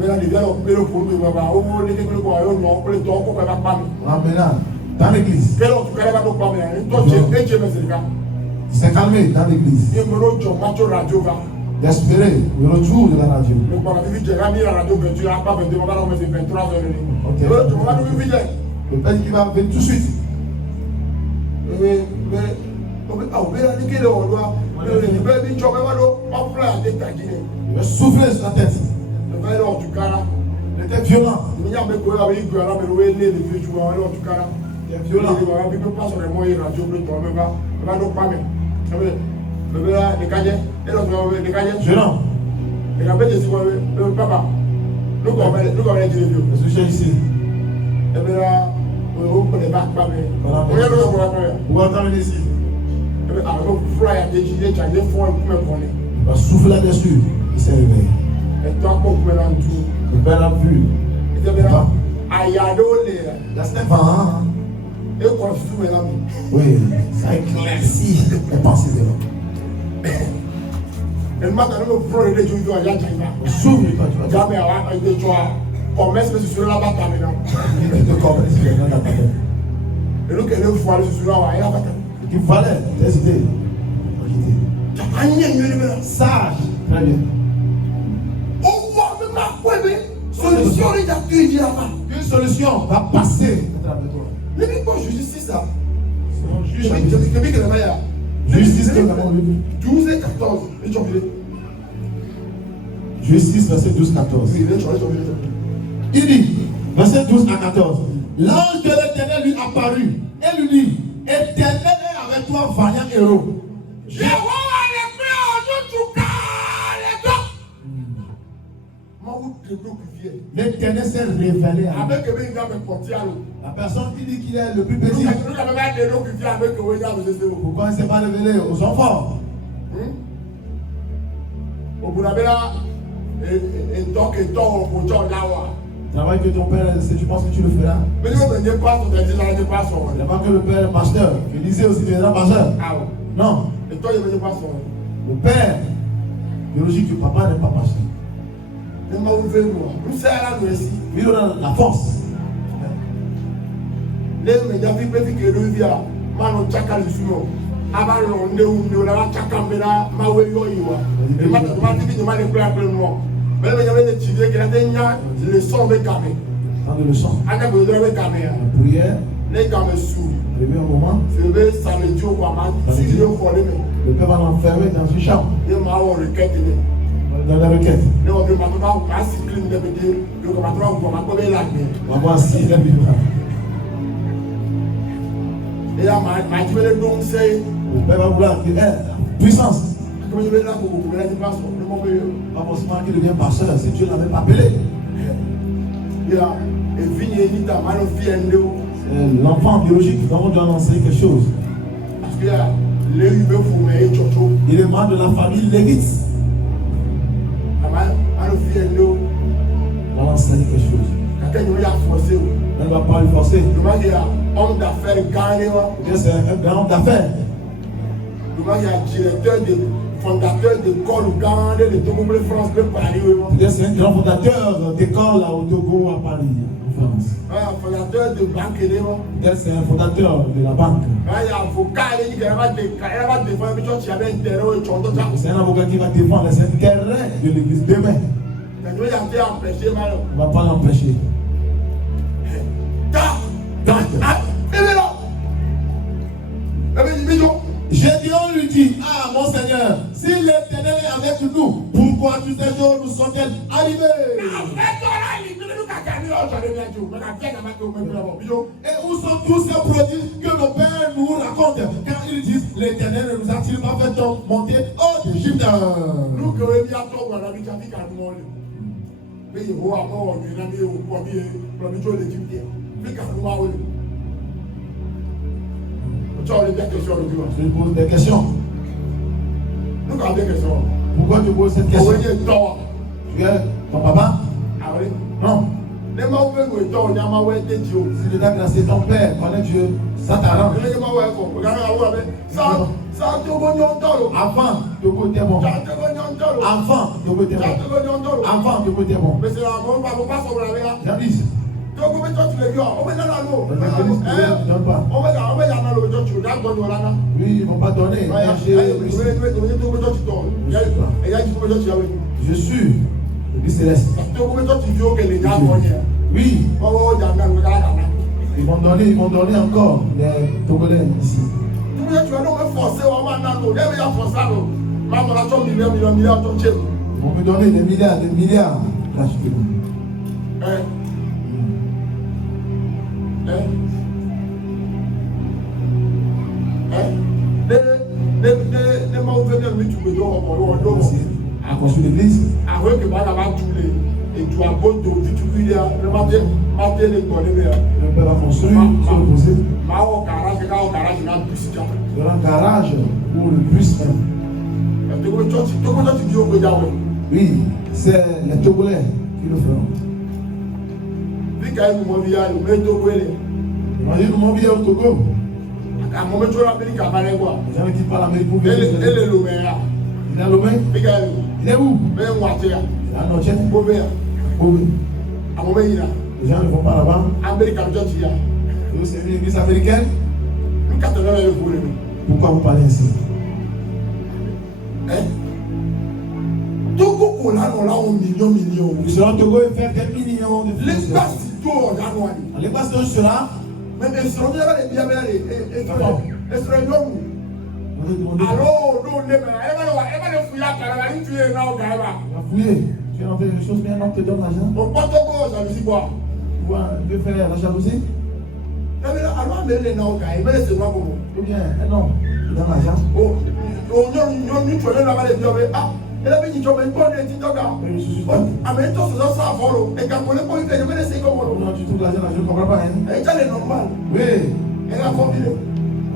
Mais là, il vient le pour nous, on est que quoi, on peut le temps, on peut pas. Maintenant, dans l'église. Quel autre cas va nous parler? Toi, tu es un C'est calmé dans l'église. il me rend sur radio. D'espérer le retour de la radio. Donc, on a vu que j'ai mis la radio, mais tu n'as pas 22 moments, mais c'est 23 heures. Ok. Le père qui va venir tout de suite. Il va souffler sur la tête. Il était violent. Il était violent. Violent. Je suis ici. Vous entendez ici. Il va souffler là-dessus. Il s'est réveillé. Le père a vu. La Stéphane. Oui, ça éclaircit les pensées de l'homme. Souviens-toi, tu vas qu'il fallait décider. Sage. Très bien. Une solution va passer à travers toi. Justice là. Justice que nous avons lu. 12 et 14. Justice, verset 12-14. Il dit, verset 12 à 14. L'ange de l'Éternel lui apparut et lui dit, Éternel est avec toi, vaillant héros. L'Éternel s'est révélé à lui. La personne qui dit qu'il est le plus petit. Pourquoi il ne s'est pas révélé aux enfants? Travail que ton père, si tu penses que tu le feras. Il n'y a pas que le père est pasteur. Élisée aussi deviendra pasteur. Non. Le père biologique du papa n'est pas pasteur. Il a la force. Dans le leçon. La prière. Arrivé un moment. Le père va l'enfermer dans une chambre. Dans la requête. On va voir s'il est vivant. Le père va vouloir dire puissance. Pas forcément qu'il devient pasteur si Dieu ne l'avait pas appelé. C'est l'enfant biologique dont on doit annoncer quelque chose. Il est membre de la famille Lévite. On va enseigner quelque chose. Elle ne va pas lui forcer. C'est un grand homme d'affaires. Fondateur d'école Ouganda, de Togo, France, de Paris. C'est un grand fondateur d'école au Togo, à Paris, en France. Fondateur de banque. C'est un fondateur de la banque. C'est un avocat qui va défendre les intérêts de l'église demain. On ne va pas l'empêcher. Gédéon lui dit, ah mon Seigneur, si l'Éternel est avec nous, pourquoi pourquoi tous ces jours nous sont-elles arrivés? Et où sont tous ces prodiges que nos pères nous racontent quand ils disent l'Éternel ne nous a-t-il pas fait monter hors d'Égypte? Je pose des questions. Pourquoi tu poses cette question? Tu es ton papa? Non. Si tu as grâce ton père, connais Dieu, ça t'arrange. Avant, de côté bon. Avant, de côté bon. Avant, de côté bon. J'avise. Oui, ils ne vont pas donner. Je suis le Dieu céleste. Oui. Ils vont donner encore les Togolais ici. Ils vont me donner des milliards. Là, je te dis. À construire l'église. Le père va construire sur le posé. Il y aura un garage pour le bus. Oui, c'est les Togolais qui le feront. Imagine mon vie au Togo. Les gens qui parlent l'Amérique pour venir. Il est à Lomé. Il est où? Il est à Notienne. Les gens ne vont pas là-bas. C'est une église américaine. Pourquoi vous parlez ainsi? Togo, on a million. Nous serons au Togo et faire des millions de l'espace dont sera. Mais ils seront déjà les biens. Alors, nous, on va fouiller. Tu es en train de choses bien, on te donne l'argent. On va te jalousie quoi? Tu veux faire la jalousie? Alors, mais les noms, mais c'est moi comment? Ou bien, non, tu donnes l'argent. Oh, tu es là-bas les biens. Ah, elle a dit, tu as une bonne étude. Ah, mais toi, c'est ça, ça vole. Et quand on est pour y faire, c'est comme non, tu trouves l'argent, je ne comprends pas. Elle est normale. Oui. Elle a combiné.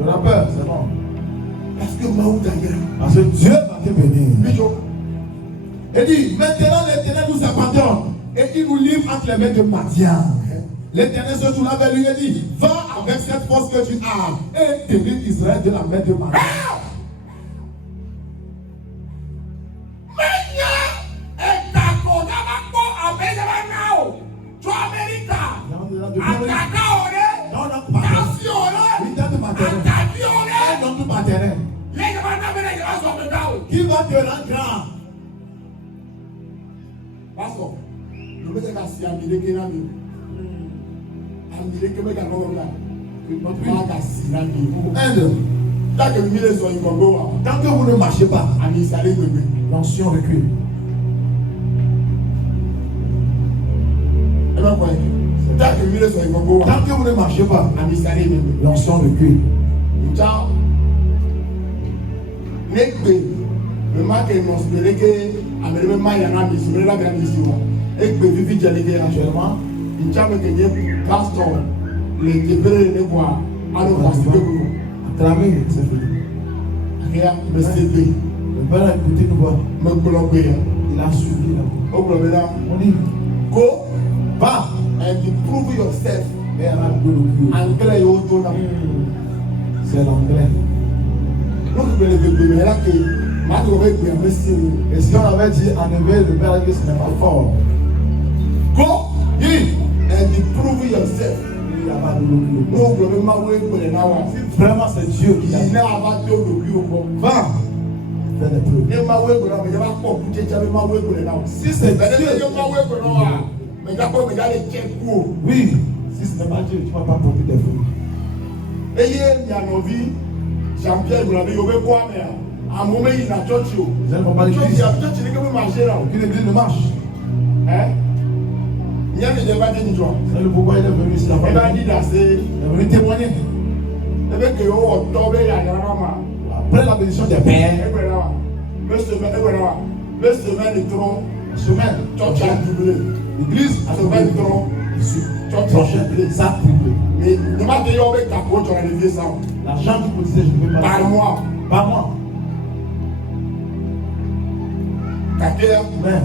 On a peur, c'est bon. Parce que Maou Daniel. Parce que Dieu va te bénir. Bishop. Il dit, maintenant l'Éternel nous abandonne et il nous livre entre les mains de Madian. L'Éternel se tourna vers lui et dit, va avec cette force que tu as et délivre Israël de la main de Madian. Qui va te rendre grand? Pastor, le mec a si amilé qui n'a vu. Amilé qui m'a gagné là. Notre mec a si amilé. Tant que le sont incombos. Tant que vous ne marchez pas, ami salé de lui. l'ancien recule. Tant que le sont incombos. Tant que vous ne marchez pas, ami salé de lui. l'ancien recule. Ciao. Nekbe. Le marque est monstrueux que avec le mail en ami sur la grande mission. Et que vivi jalé actuellement, il tient avec des pasteurs les débris de bois à l'université. À travers c'est fini. Rien me CV. Le père a écouté nous voir. Me bloquer. Il a suivi là. Au problème là. On dit Go. va And improve yourself. Mais elle a le Anglais au dos là. C'est l'anglais. Donc vous allez ver là que et si on avait dit enlever le père que ce n'est pas fort. Go! And improve yourself. Il a pas de l'eau. Vraiment c'est Dieu qui a fait. Va faire des preuves. Si c'est Dieu. Oui, si ce n'est pas Dieu, tu ne vas pas porter des fruits. À un moment, il a church. Vous n'allez pas l'église. Church, il est comme marcher là. Aucune église ne marche. Hein? Il y a des débats de joie. C'est le pourquoi il est venu ici. Il a dit d'assez. Il est venu témoigner. Avec que oh, tombé, il y a des mamans. Après la bénédiction des pères. Le semaine de tronc. Semaine. Church a doublé. L'église a semaine de tronc. Church a triplé. Ça a triplé. Mais ne m'a dit on va t'apprendre, tu vas lever ça. L'argent qui cotisait, je ne peux pas. Par mois. Par mois. Kakea. Mais.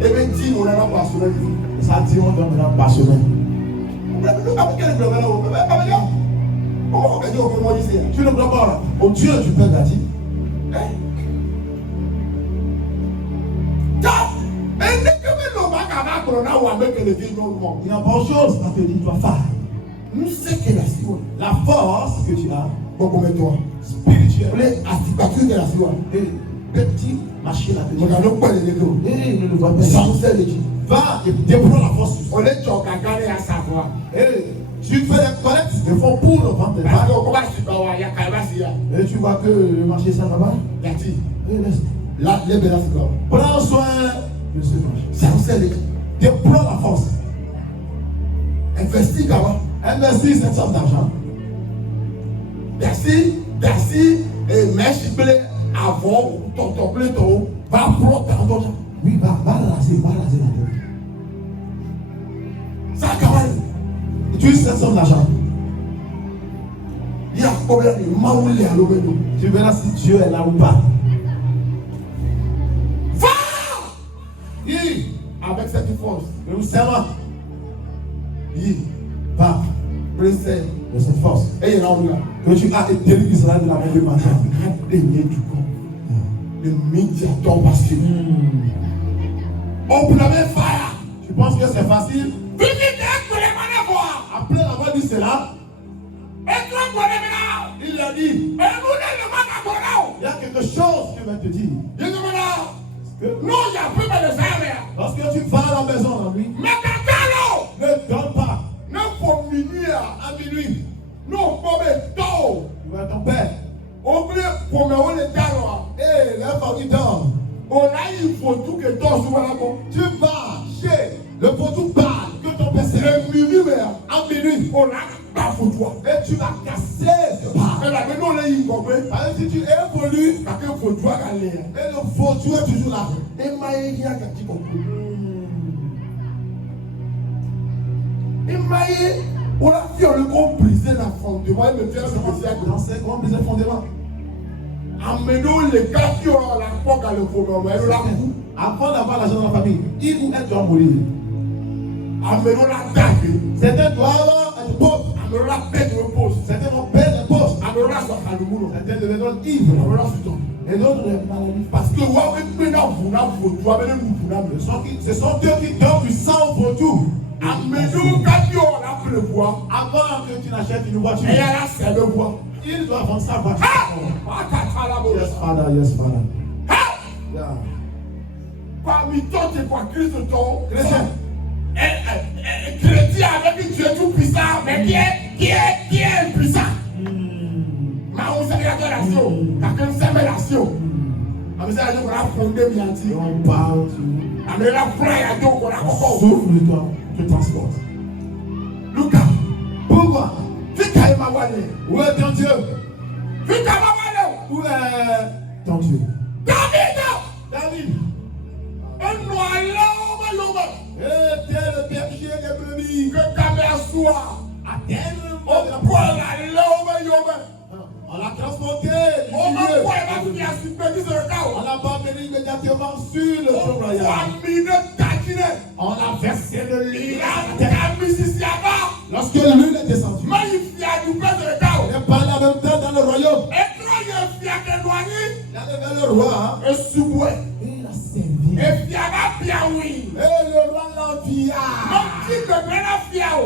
Et bien, dis, on a pas semaine. Ça dit, on donne maintenant par semaine. Tu ne crois pas au Dieu du Père Gati. Il y a pas autre chose à te dire, toi, faire. La force que tu as, spirituelle, et petit machine à te dire. Et ne le vois pas. Va et déploie la force. Et tu fais des collectes, des fonds pour le vendre des balles. Et tu vois que le marché ça va pas. Prends soin de ce marché. Déploie la force. Investis cette somme d'argent. Et merci avant ton plateau va prendre ton argent. Oui, va raser la tête. Ça quand même. Utilise cette somme d'argent. Il y a un problème de maoulé à l'obédo. Tu verras si Dieu est là ou pas. Va! Avec cette force. Mais vous savez, va. Précède de cette force. Et il y a là que tu as été Israël de la main de matin. Le médiateur passé. On peut la même faire. Tu penses que c'est facile? Après l'avoir dit cela, il a dit, il y a quelque chose qui va te dire. Non, il y a plus de faire. Lorsque tu vas à la maison la nuit, ne donne pas. Non, pour minuit à minuit. Non, pour mes taux. Tu vois ton père. Oublie pour me rouler dans Et la famille dort. On a il faut tout que toi sois là. Tu vas chez le poteau parle que ton père c'est le minuit en minuit. On a pas pour toi. Et tu vas casser ce pas. Mais la maison là il comprend. Si tu évolues, parce que faut toi aller. Et le faux tu es toujours là. Et maïe il y a quand tu comprends. Et maïe on a fait le gros briser la fondement et me faire dans ces grands briser le fondement. Amenons les gars qui ont la porte à le fondement. Avant d'avoir l'argent dans la famille, il ou elle doit mourir. Amenons la date. Certains doivent être pauvres. Amenons la paix de repos. Certains vont perdre les postes. Amenons la soif à l'humour. Certains deviendront ivres. Amenons la suite. Et d'autres maladies. Parce que ce sont eux qui donnent du sang pour tout. Amenons quand tu as la prévoit. Avant que tu n'achètes une voiture. Et là, c'est le bois. Il doit vendre sa voiture. Yes, Father, yes, Father. Yeah. Parmi toi, tu es quoi, Christ, ton chrétien. Chrétien avec Dieu tout puissant, mais qui est puissant. Mais on sait la relation. Quelqu'un sait la relation. On sait qu'on a fondé Mianti. On parle. On a la fleur à Dieu qu'on a encore. Souffle de toi, tu transportes. Lucas, pourquoi? Fika ma wale. Où est ton Dieu? Fika ma wale. Où est ton Dieu? David. Un noyau, et t'es le berger des brebis. Que ta mère soit. On l'a transporté. On l'a pas mené immédiatement sur le trône royal. On a versé de l'huile. Lorsque l'huile est descendue, il est parlé en même temps dans le royaume. Il a levé le roi. Et il a servi. Et le roi l'envia.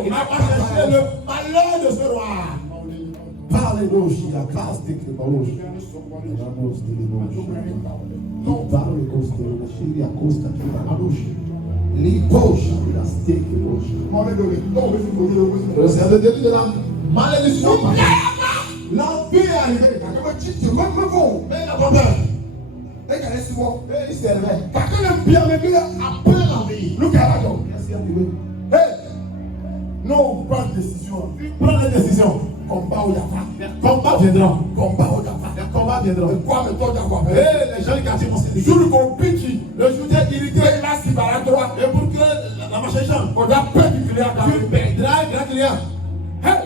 Il n'a pas cherché le malheur de ce roi. Parlez-nous, la classe de Kébaouche. La mousse de l'ébauche. Il parle de Costa, la chérie à Costa, qui va à l'ouche. L'ébauche, la steak, l'ébauche. Le Seigneur de Dieu de la malédiction. L'envie est arrivée. Mais il n'a pas peur. Il s'est élevé. Après l'envie. Look at that. Qu'est-ce qui est arrivé? Hey! Non, prends une décision. Prends une décision. Combat ou y'a Les combats viendront. Combat ou y'a Les combats viendront. Quoi, mais toi, t'as quoi? Les gens du quartier vont se dire. Sur le compétit, Le jour est irrité. il va s'y barrer à droite. Et pour que la marche change, On a peur du client. tu perdras un grand client. Hey!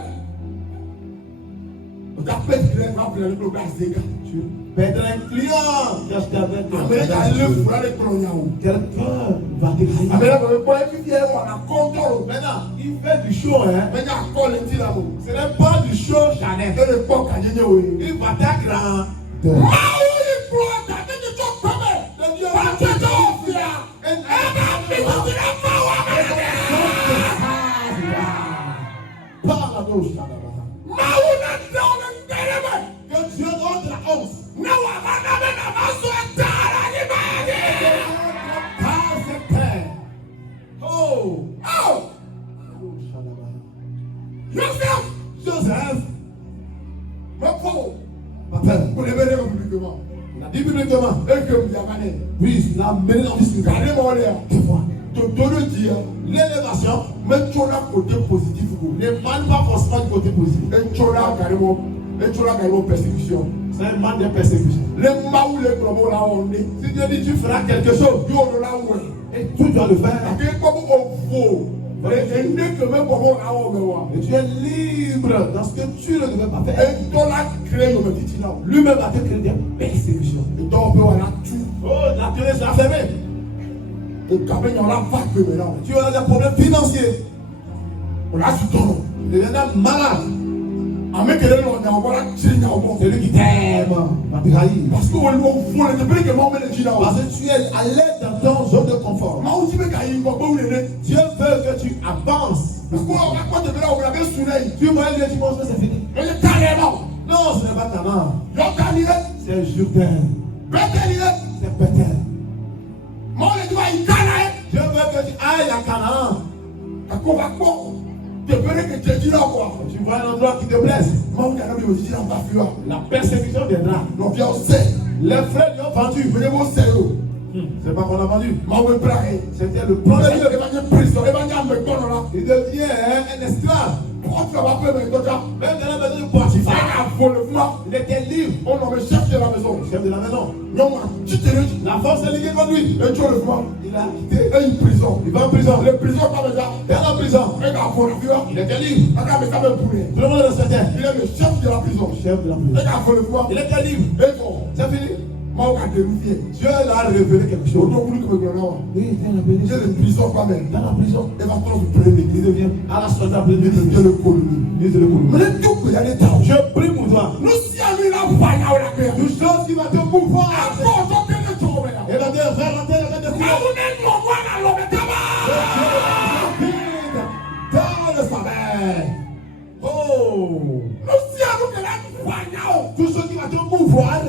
On a peur du client. On va prendre le programme Zéga. Tu perdras un client. Qu'est-ce qu'il y a avec toi? Amérique a le frère de Coloniaou. Quelqu'un va te haïr. Amérique a le frère de Coloniaou. On a contrôle. Maintenant, il fait du show, hein. Mais il y a encore le petit là-haut. Ce n'est pas du show Chanel. Et le porc a gagné, oui. Il va être grand. Que Dieu donne la hausse. Oh! Joseph! Mais pour, Papa, pour les bénévoles publiquement. il a dit publiquement. Et que vous avez Oui, il a mené dans l'histoire. gardé mon l'air. Tu vois, Te donne dire, l'élévation mais tu as un côté positif. n'émane pas forcément du côté positif. Et tu as carrément, persécution. C'est un man de persécution. Les maous, les promos là, on est. Si Dieu dit tu feras quelque chose, Yo, on l'a oué. et tu dois le faire. Et comme on vaut, et dès que même promos là, on va. Et tu es libre dans ce que tu ne devais pas faire. Et tu as créé le petit là. Lui-même a fait créer des persécutions. Et donc, on peut avoir tout. Oh, la télé sera fermée. Et quand même, on a pas que maintenant. Tu auras des problèmes financiers. On a du temps. Tu deviendras malade. Avec les gens, on a encore tiré au monde. Celui qui t'aime va te haïr. Parce qu'on voit les débris que maman les tiré. Parce que tu es à l'aise dans ton zone de confort. Mais aussi, mais quand il va pas où les Dieu veut que tu avances. parce qu'on va pas te mettre où la belle soleil. Tu vois, Dieu, tu penses que c'est fini. Mais il est carrément. Non, ce n'est pas ta main. C'est Jourdain. C'est Bethel. Moi, les doigts, il carré. Dieu veut que tu ailles à Canaan. À quoi va quoi? Tu verrais que tu dis là quoi? Tu vois un endroit qui te blesse. Moi, on a me dit là, on va fuir. La persécution viendra. Donc, viens, on sait. Les frères lui ont vendu. Mais bon, sérieux. C'est pas qu'on a vendu. Moi, on me braque. C'était le plan de Dieu. Il va dire prison. Il va dire, mais quand on a. Il devient un esclave. Pourquoi tu vas pas faire, mais toi, Même dans la maison de Potiphar. Il était libre. on a le chef de la maison. Le chef de la maison. Non, tu te dis. La force est liée contre lui. Et tu le vois. Il a quitté. Et une prison. Il va en prison. Les prisons, pas déjà. Dans la prison. Et quand on le voit. Il était libre. Regarde, mais ça me pourrit. Tout le monde le respectait. Il est le chef de la prison. Chef de la Et prison. quand on le voit. Il était libre. Et bon. C'est fini. Moi, on a dérouillé. Dieu l'a révélé quelque Je chose. dois vous dire que maintenant. Oui, il était révélé. J'ai les prisons quand même. Dans la prison. Et maintenant, je prie. Il devient à la sortie de la prison. Je le colonie. Ministre de l'économie. Mais les tout que y a des temps. Je prie pour toi. Nous, si à lui, là, on va y avoir la paix. Une chose qui va te pouvoir. Encore, j'en ai des choses, maintenant. Et va te faire rentrer dans la Mais on est non, voilà, l'homme est dans le sommeil. Oh. nous, si à nous, que là, nous voyons. Tout ce qui va te pouvoir.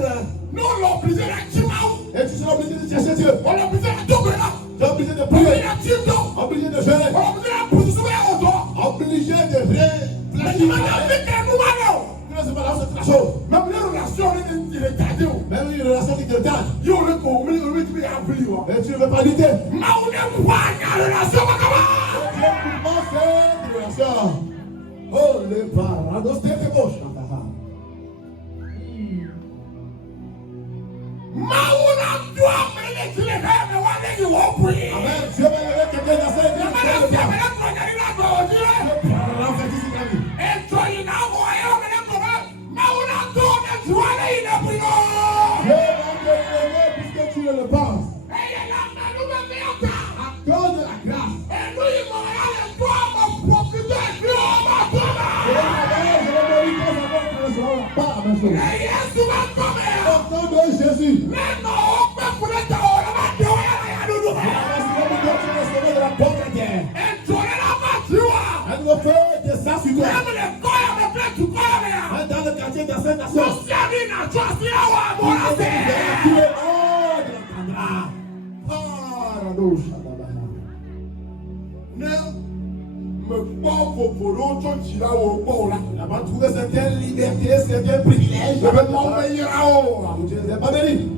Nous, l'obligé d'être chimaou. Et tu seras obligé de chercher Dieu. On est obligé d'être double là. Tu es obligé de On est prier. obligé d'être Obligé de On jeûner. est obligé d'être positionné au droit. Obligé de Mais tu m'as dit que nous allons. Tu ne sais pas là où c'est la chose. Même les relations, on est retardé. Même une relation qui te donne. Yo, le coup, on est obligé d'être Et tu ne veux pas lutter. mais on est pas en relation, ma camarade. Dieu commence cette relation. Oh, les parents. Nous sommes gauche. Mauna doit mener les rêves, mais on est qui vont prier. Amen. Dieu va lever quelqu'un dans cette vie. Dieu va te lever puisque tu le penses. Accorde la grâce. Et la au nom de Jésus. De la pauvre guerre. Elle nous fait des ça sur toi. Dans le quartier de cette nation. n'a pas trouvé certaines libertés, certains privilèges. Tu n'es pas béni.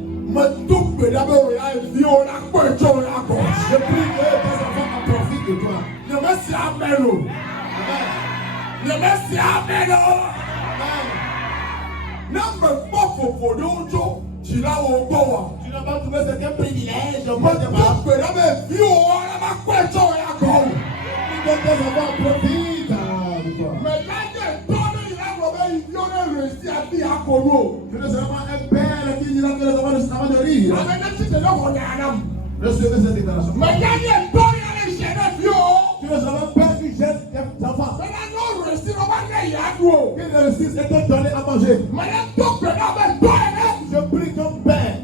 Je prie que tes enfants en profitent de toi. Amen. Tu n'as pas trouvé certains privilèges. Que tes enfants en profitent de toi. Tu ne seras pas un père qui dira que les enfants ne seront pas de rire. Recevez cette déclaration. Tu ne seras pas un père qui jette tes enfants. Qui ne réussissent et te donner à manger. Je prie comme père.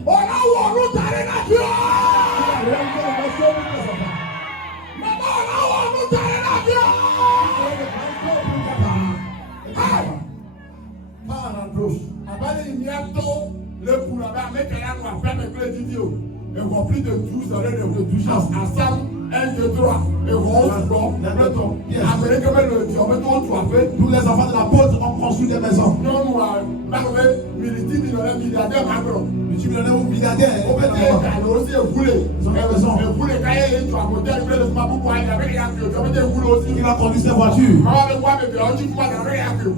Et rempli de 12 années de douche à Sam, 1, 2, 3. Et rose, blanc, tous les enfants de la porte ont construit des maisons. Non, milliardaire, Multimillionnaire ou milliardaire. aussi voulé. Ils ont des maisons. Qui va conduire ces voitures?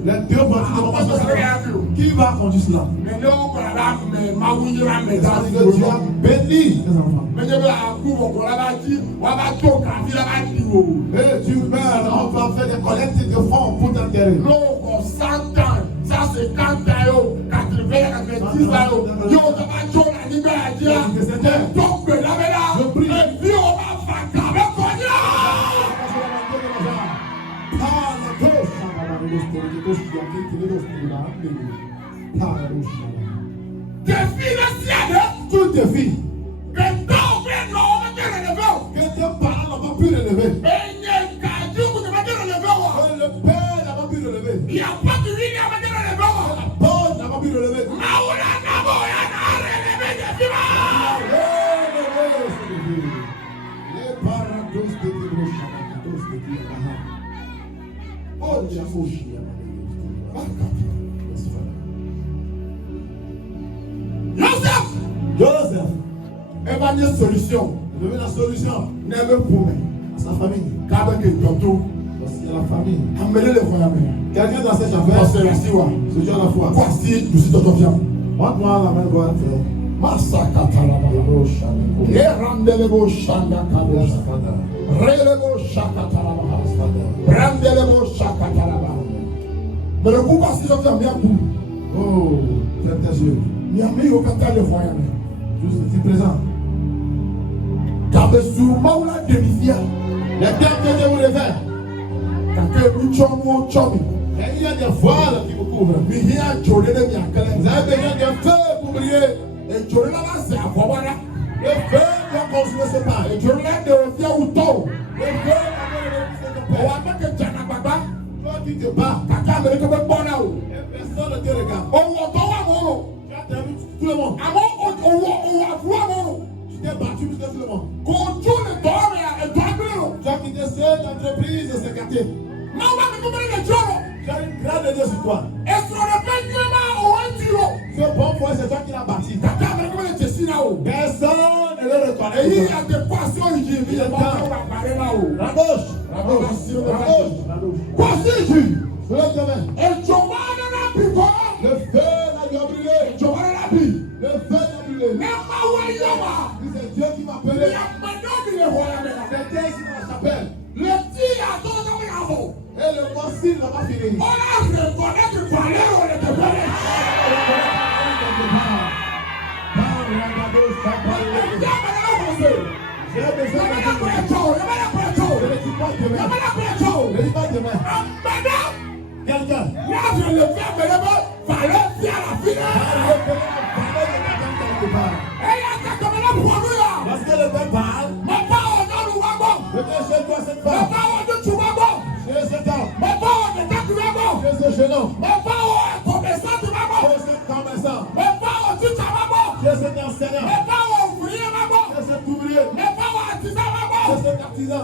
Les deux voitures de mon père. Qui va conduire cela? Ça dit que Dieu a béni les enfants. Et tu meurs, on va faire des collectes de fonds pour t'enterrer. Non, 100 ans, ça c'est 40 ans, 80, 90 ans, yo, ça va jouer la liberté. Donc, là, je prie. Et puis, on va faire comme tes filles, toutes tes filles, que ton père n'a pas relevé. que tes parents n'ont pas pu relever. Et il y a un cadeau que tu vas te relever. Le père n'a pas pu relever. Il n'y a pas de vie qui va te relever. La porte n'a pas pu relever. Les parents tous te disent oh, Joseph, évaluer solution. je veux la solution N'aime pour à sa famille. Qu'avec Toto, Voici la famille. amenez les voyages. Quelqu'un dans cette Parce affaire, que la siwa. ce Dieu a la foi. Voici, nous sommes Toto Fiam. Montre-moi la main droite. Masakatalaba. Erandelebo Shanda Kabosa. Relebo Shakatalaba. Randelebo Shakatalaba. Mais le coup, parce que je viens bien pour. Oh, ferme tes yeux. Il y a mis au cantal de voyage. Juste ici présent. T'avais sûrement la demi-fière. Les termes que Dieu voulait faire. Quand tu chomi. Et il y a des voiles qui vous couvrent. Mais il y a Jolene Vous avez besoin d'un feu pour briller. Et Jolene là, c'est à voir. Le feu doit consumer ce pas. Et Jolene de fier ou tôt. Le feu doit On va mettre que Jana Baba. toi qui te bats. Kaka Amérique me bon là. Et personne ne te regarde. On va voir mon. Tu as terminé tout le monde. Avant, on va voir mon. Tu t'es battu pour tout le monde. Qu'on joue le dehors et toi, Tu as quitté cette entreprise et c'est gâté. non, on va me donner le jolo. Tu as une grande idée sur toi. Est-ce qu'on a fait mieux là ou un tiro? Ce bon point, c'est toi qui l'as bâti. Kaka Amérique me dit là-haut. Personne ne le Et reconnaît. il y a des poissons ici. Il y a des poissons là-haut. La gauche. La gauche. La gauche. Voici ici. Lève tes mains. Et Giovanna n'a plus quoi? Le feu l'a dû brûler. Giovanna n'a plus. Le feu l'a brûlé. Nema Wayama. C'est Dieu qui m'a appelé. Il y a maintenant qui le voit là. C'est Dieu qui m'a appelé. Le petit a tout dans les avant. Et le mois-ci n'a pas fini. On a reconnu que valeur on est de valeur. J'ai besoin de quelqu'un. Parce que le père parle. Le père chez toi cette femme. Chez cet homme. Chez ce jeune homme. Chez cet commerçant. Chez cet enseignant. Chez cet ouvrier. Chez cet artisan.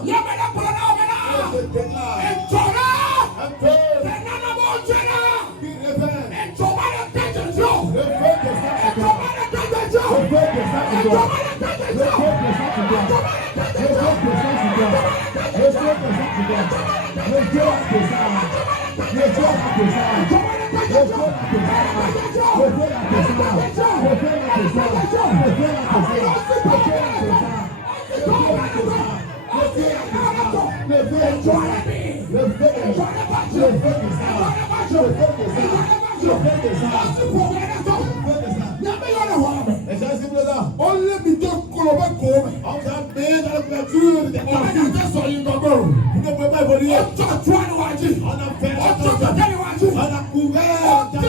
Only be just Colombo come. On t'a fait dans la couverture des parties sur une gogo. Vous ne pouvez pas évoluer. On t'a tué le wadi. On a fait. On t'a fait le wadi. On a couvert. On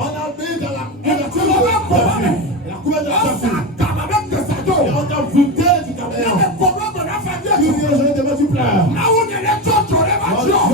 a mis dans la couverture de la partie. On a voûté du camion. Tu viens, je vais te mettre du plat. Là où il y a les gens qui ont les voitures.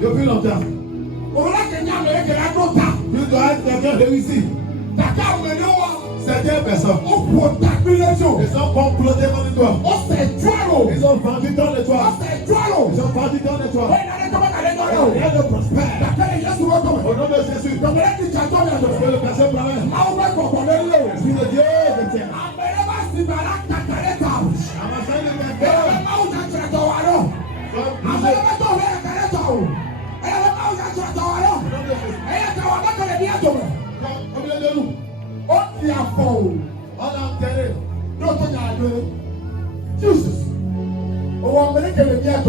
Depuis longtemps. On a quelqu'un avec la nota. Tu dois être quelqu'un réussi. D'accord, mais non. Certaines personnes ont comptabilisé. Ils ont comploté contre toi. Ils ont vendu dans le toit. Ils ont vendu dans le toit. Rien ne prospère. Au nom de Jésus. Que le personne parle. L'Esprit de Dieu détient. Combien de nous?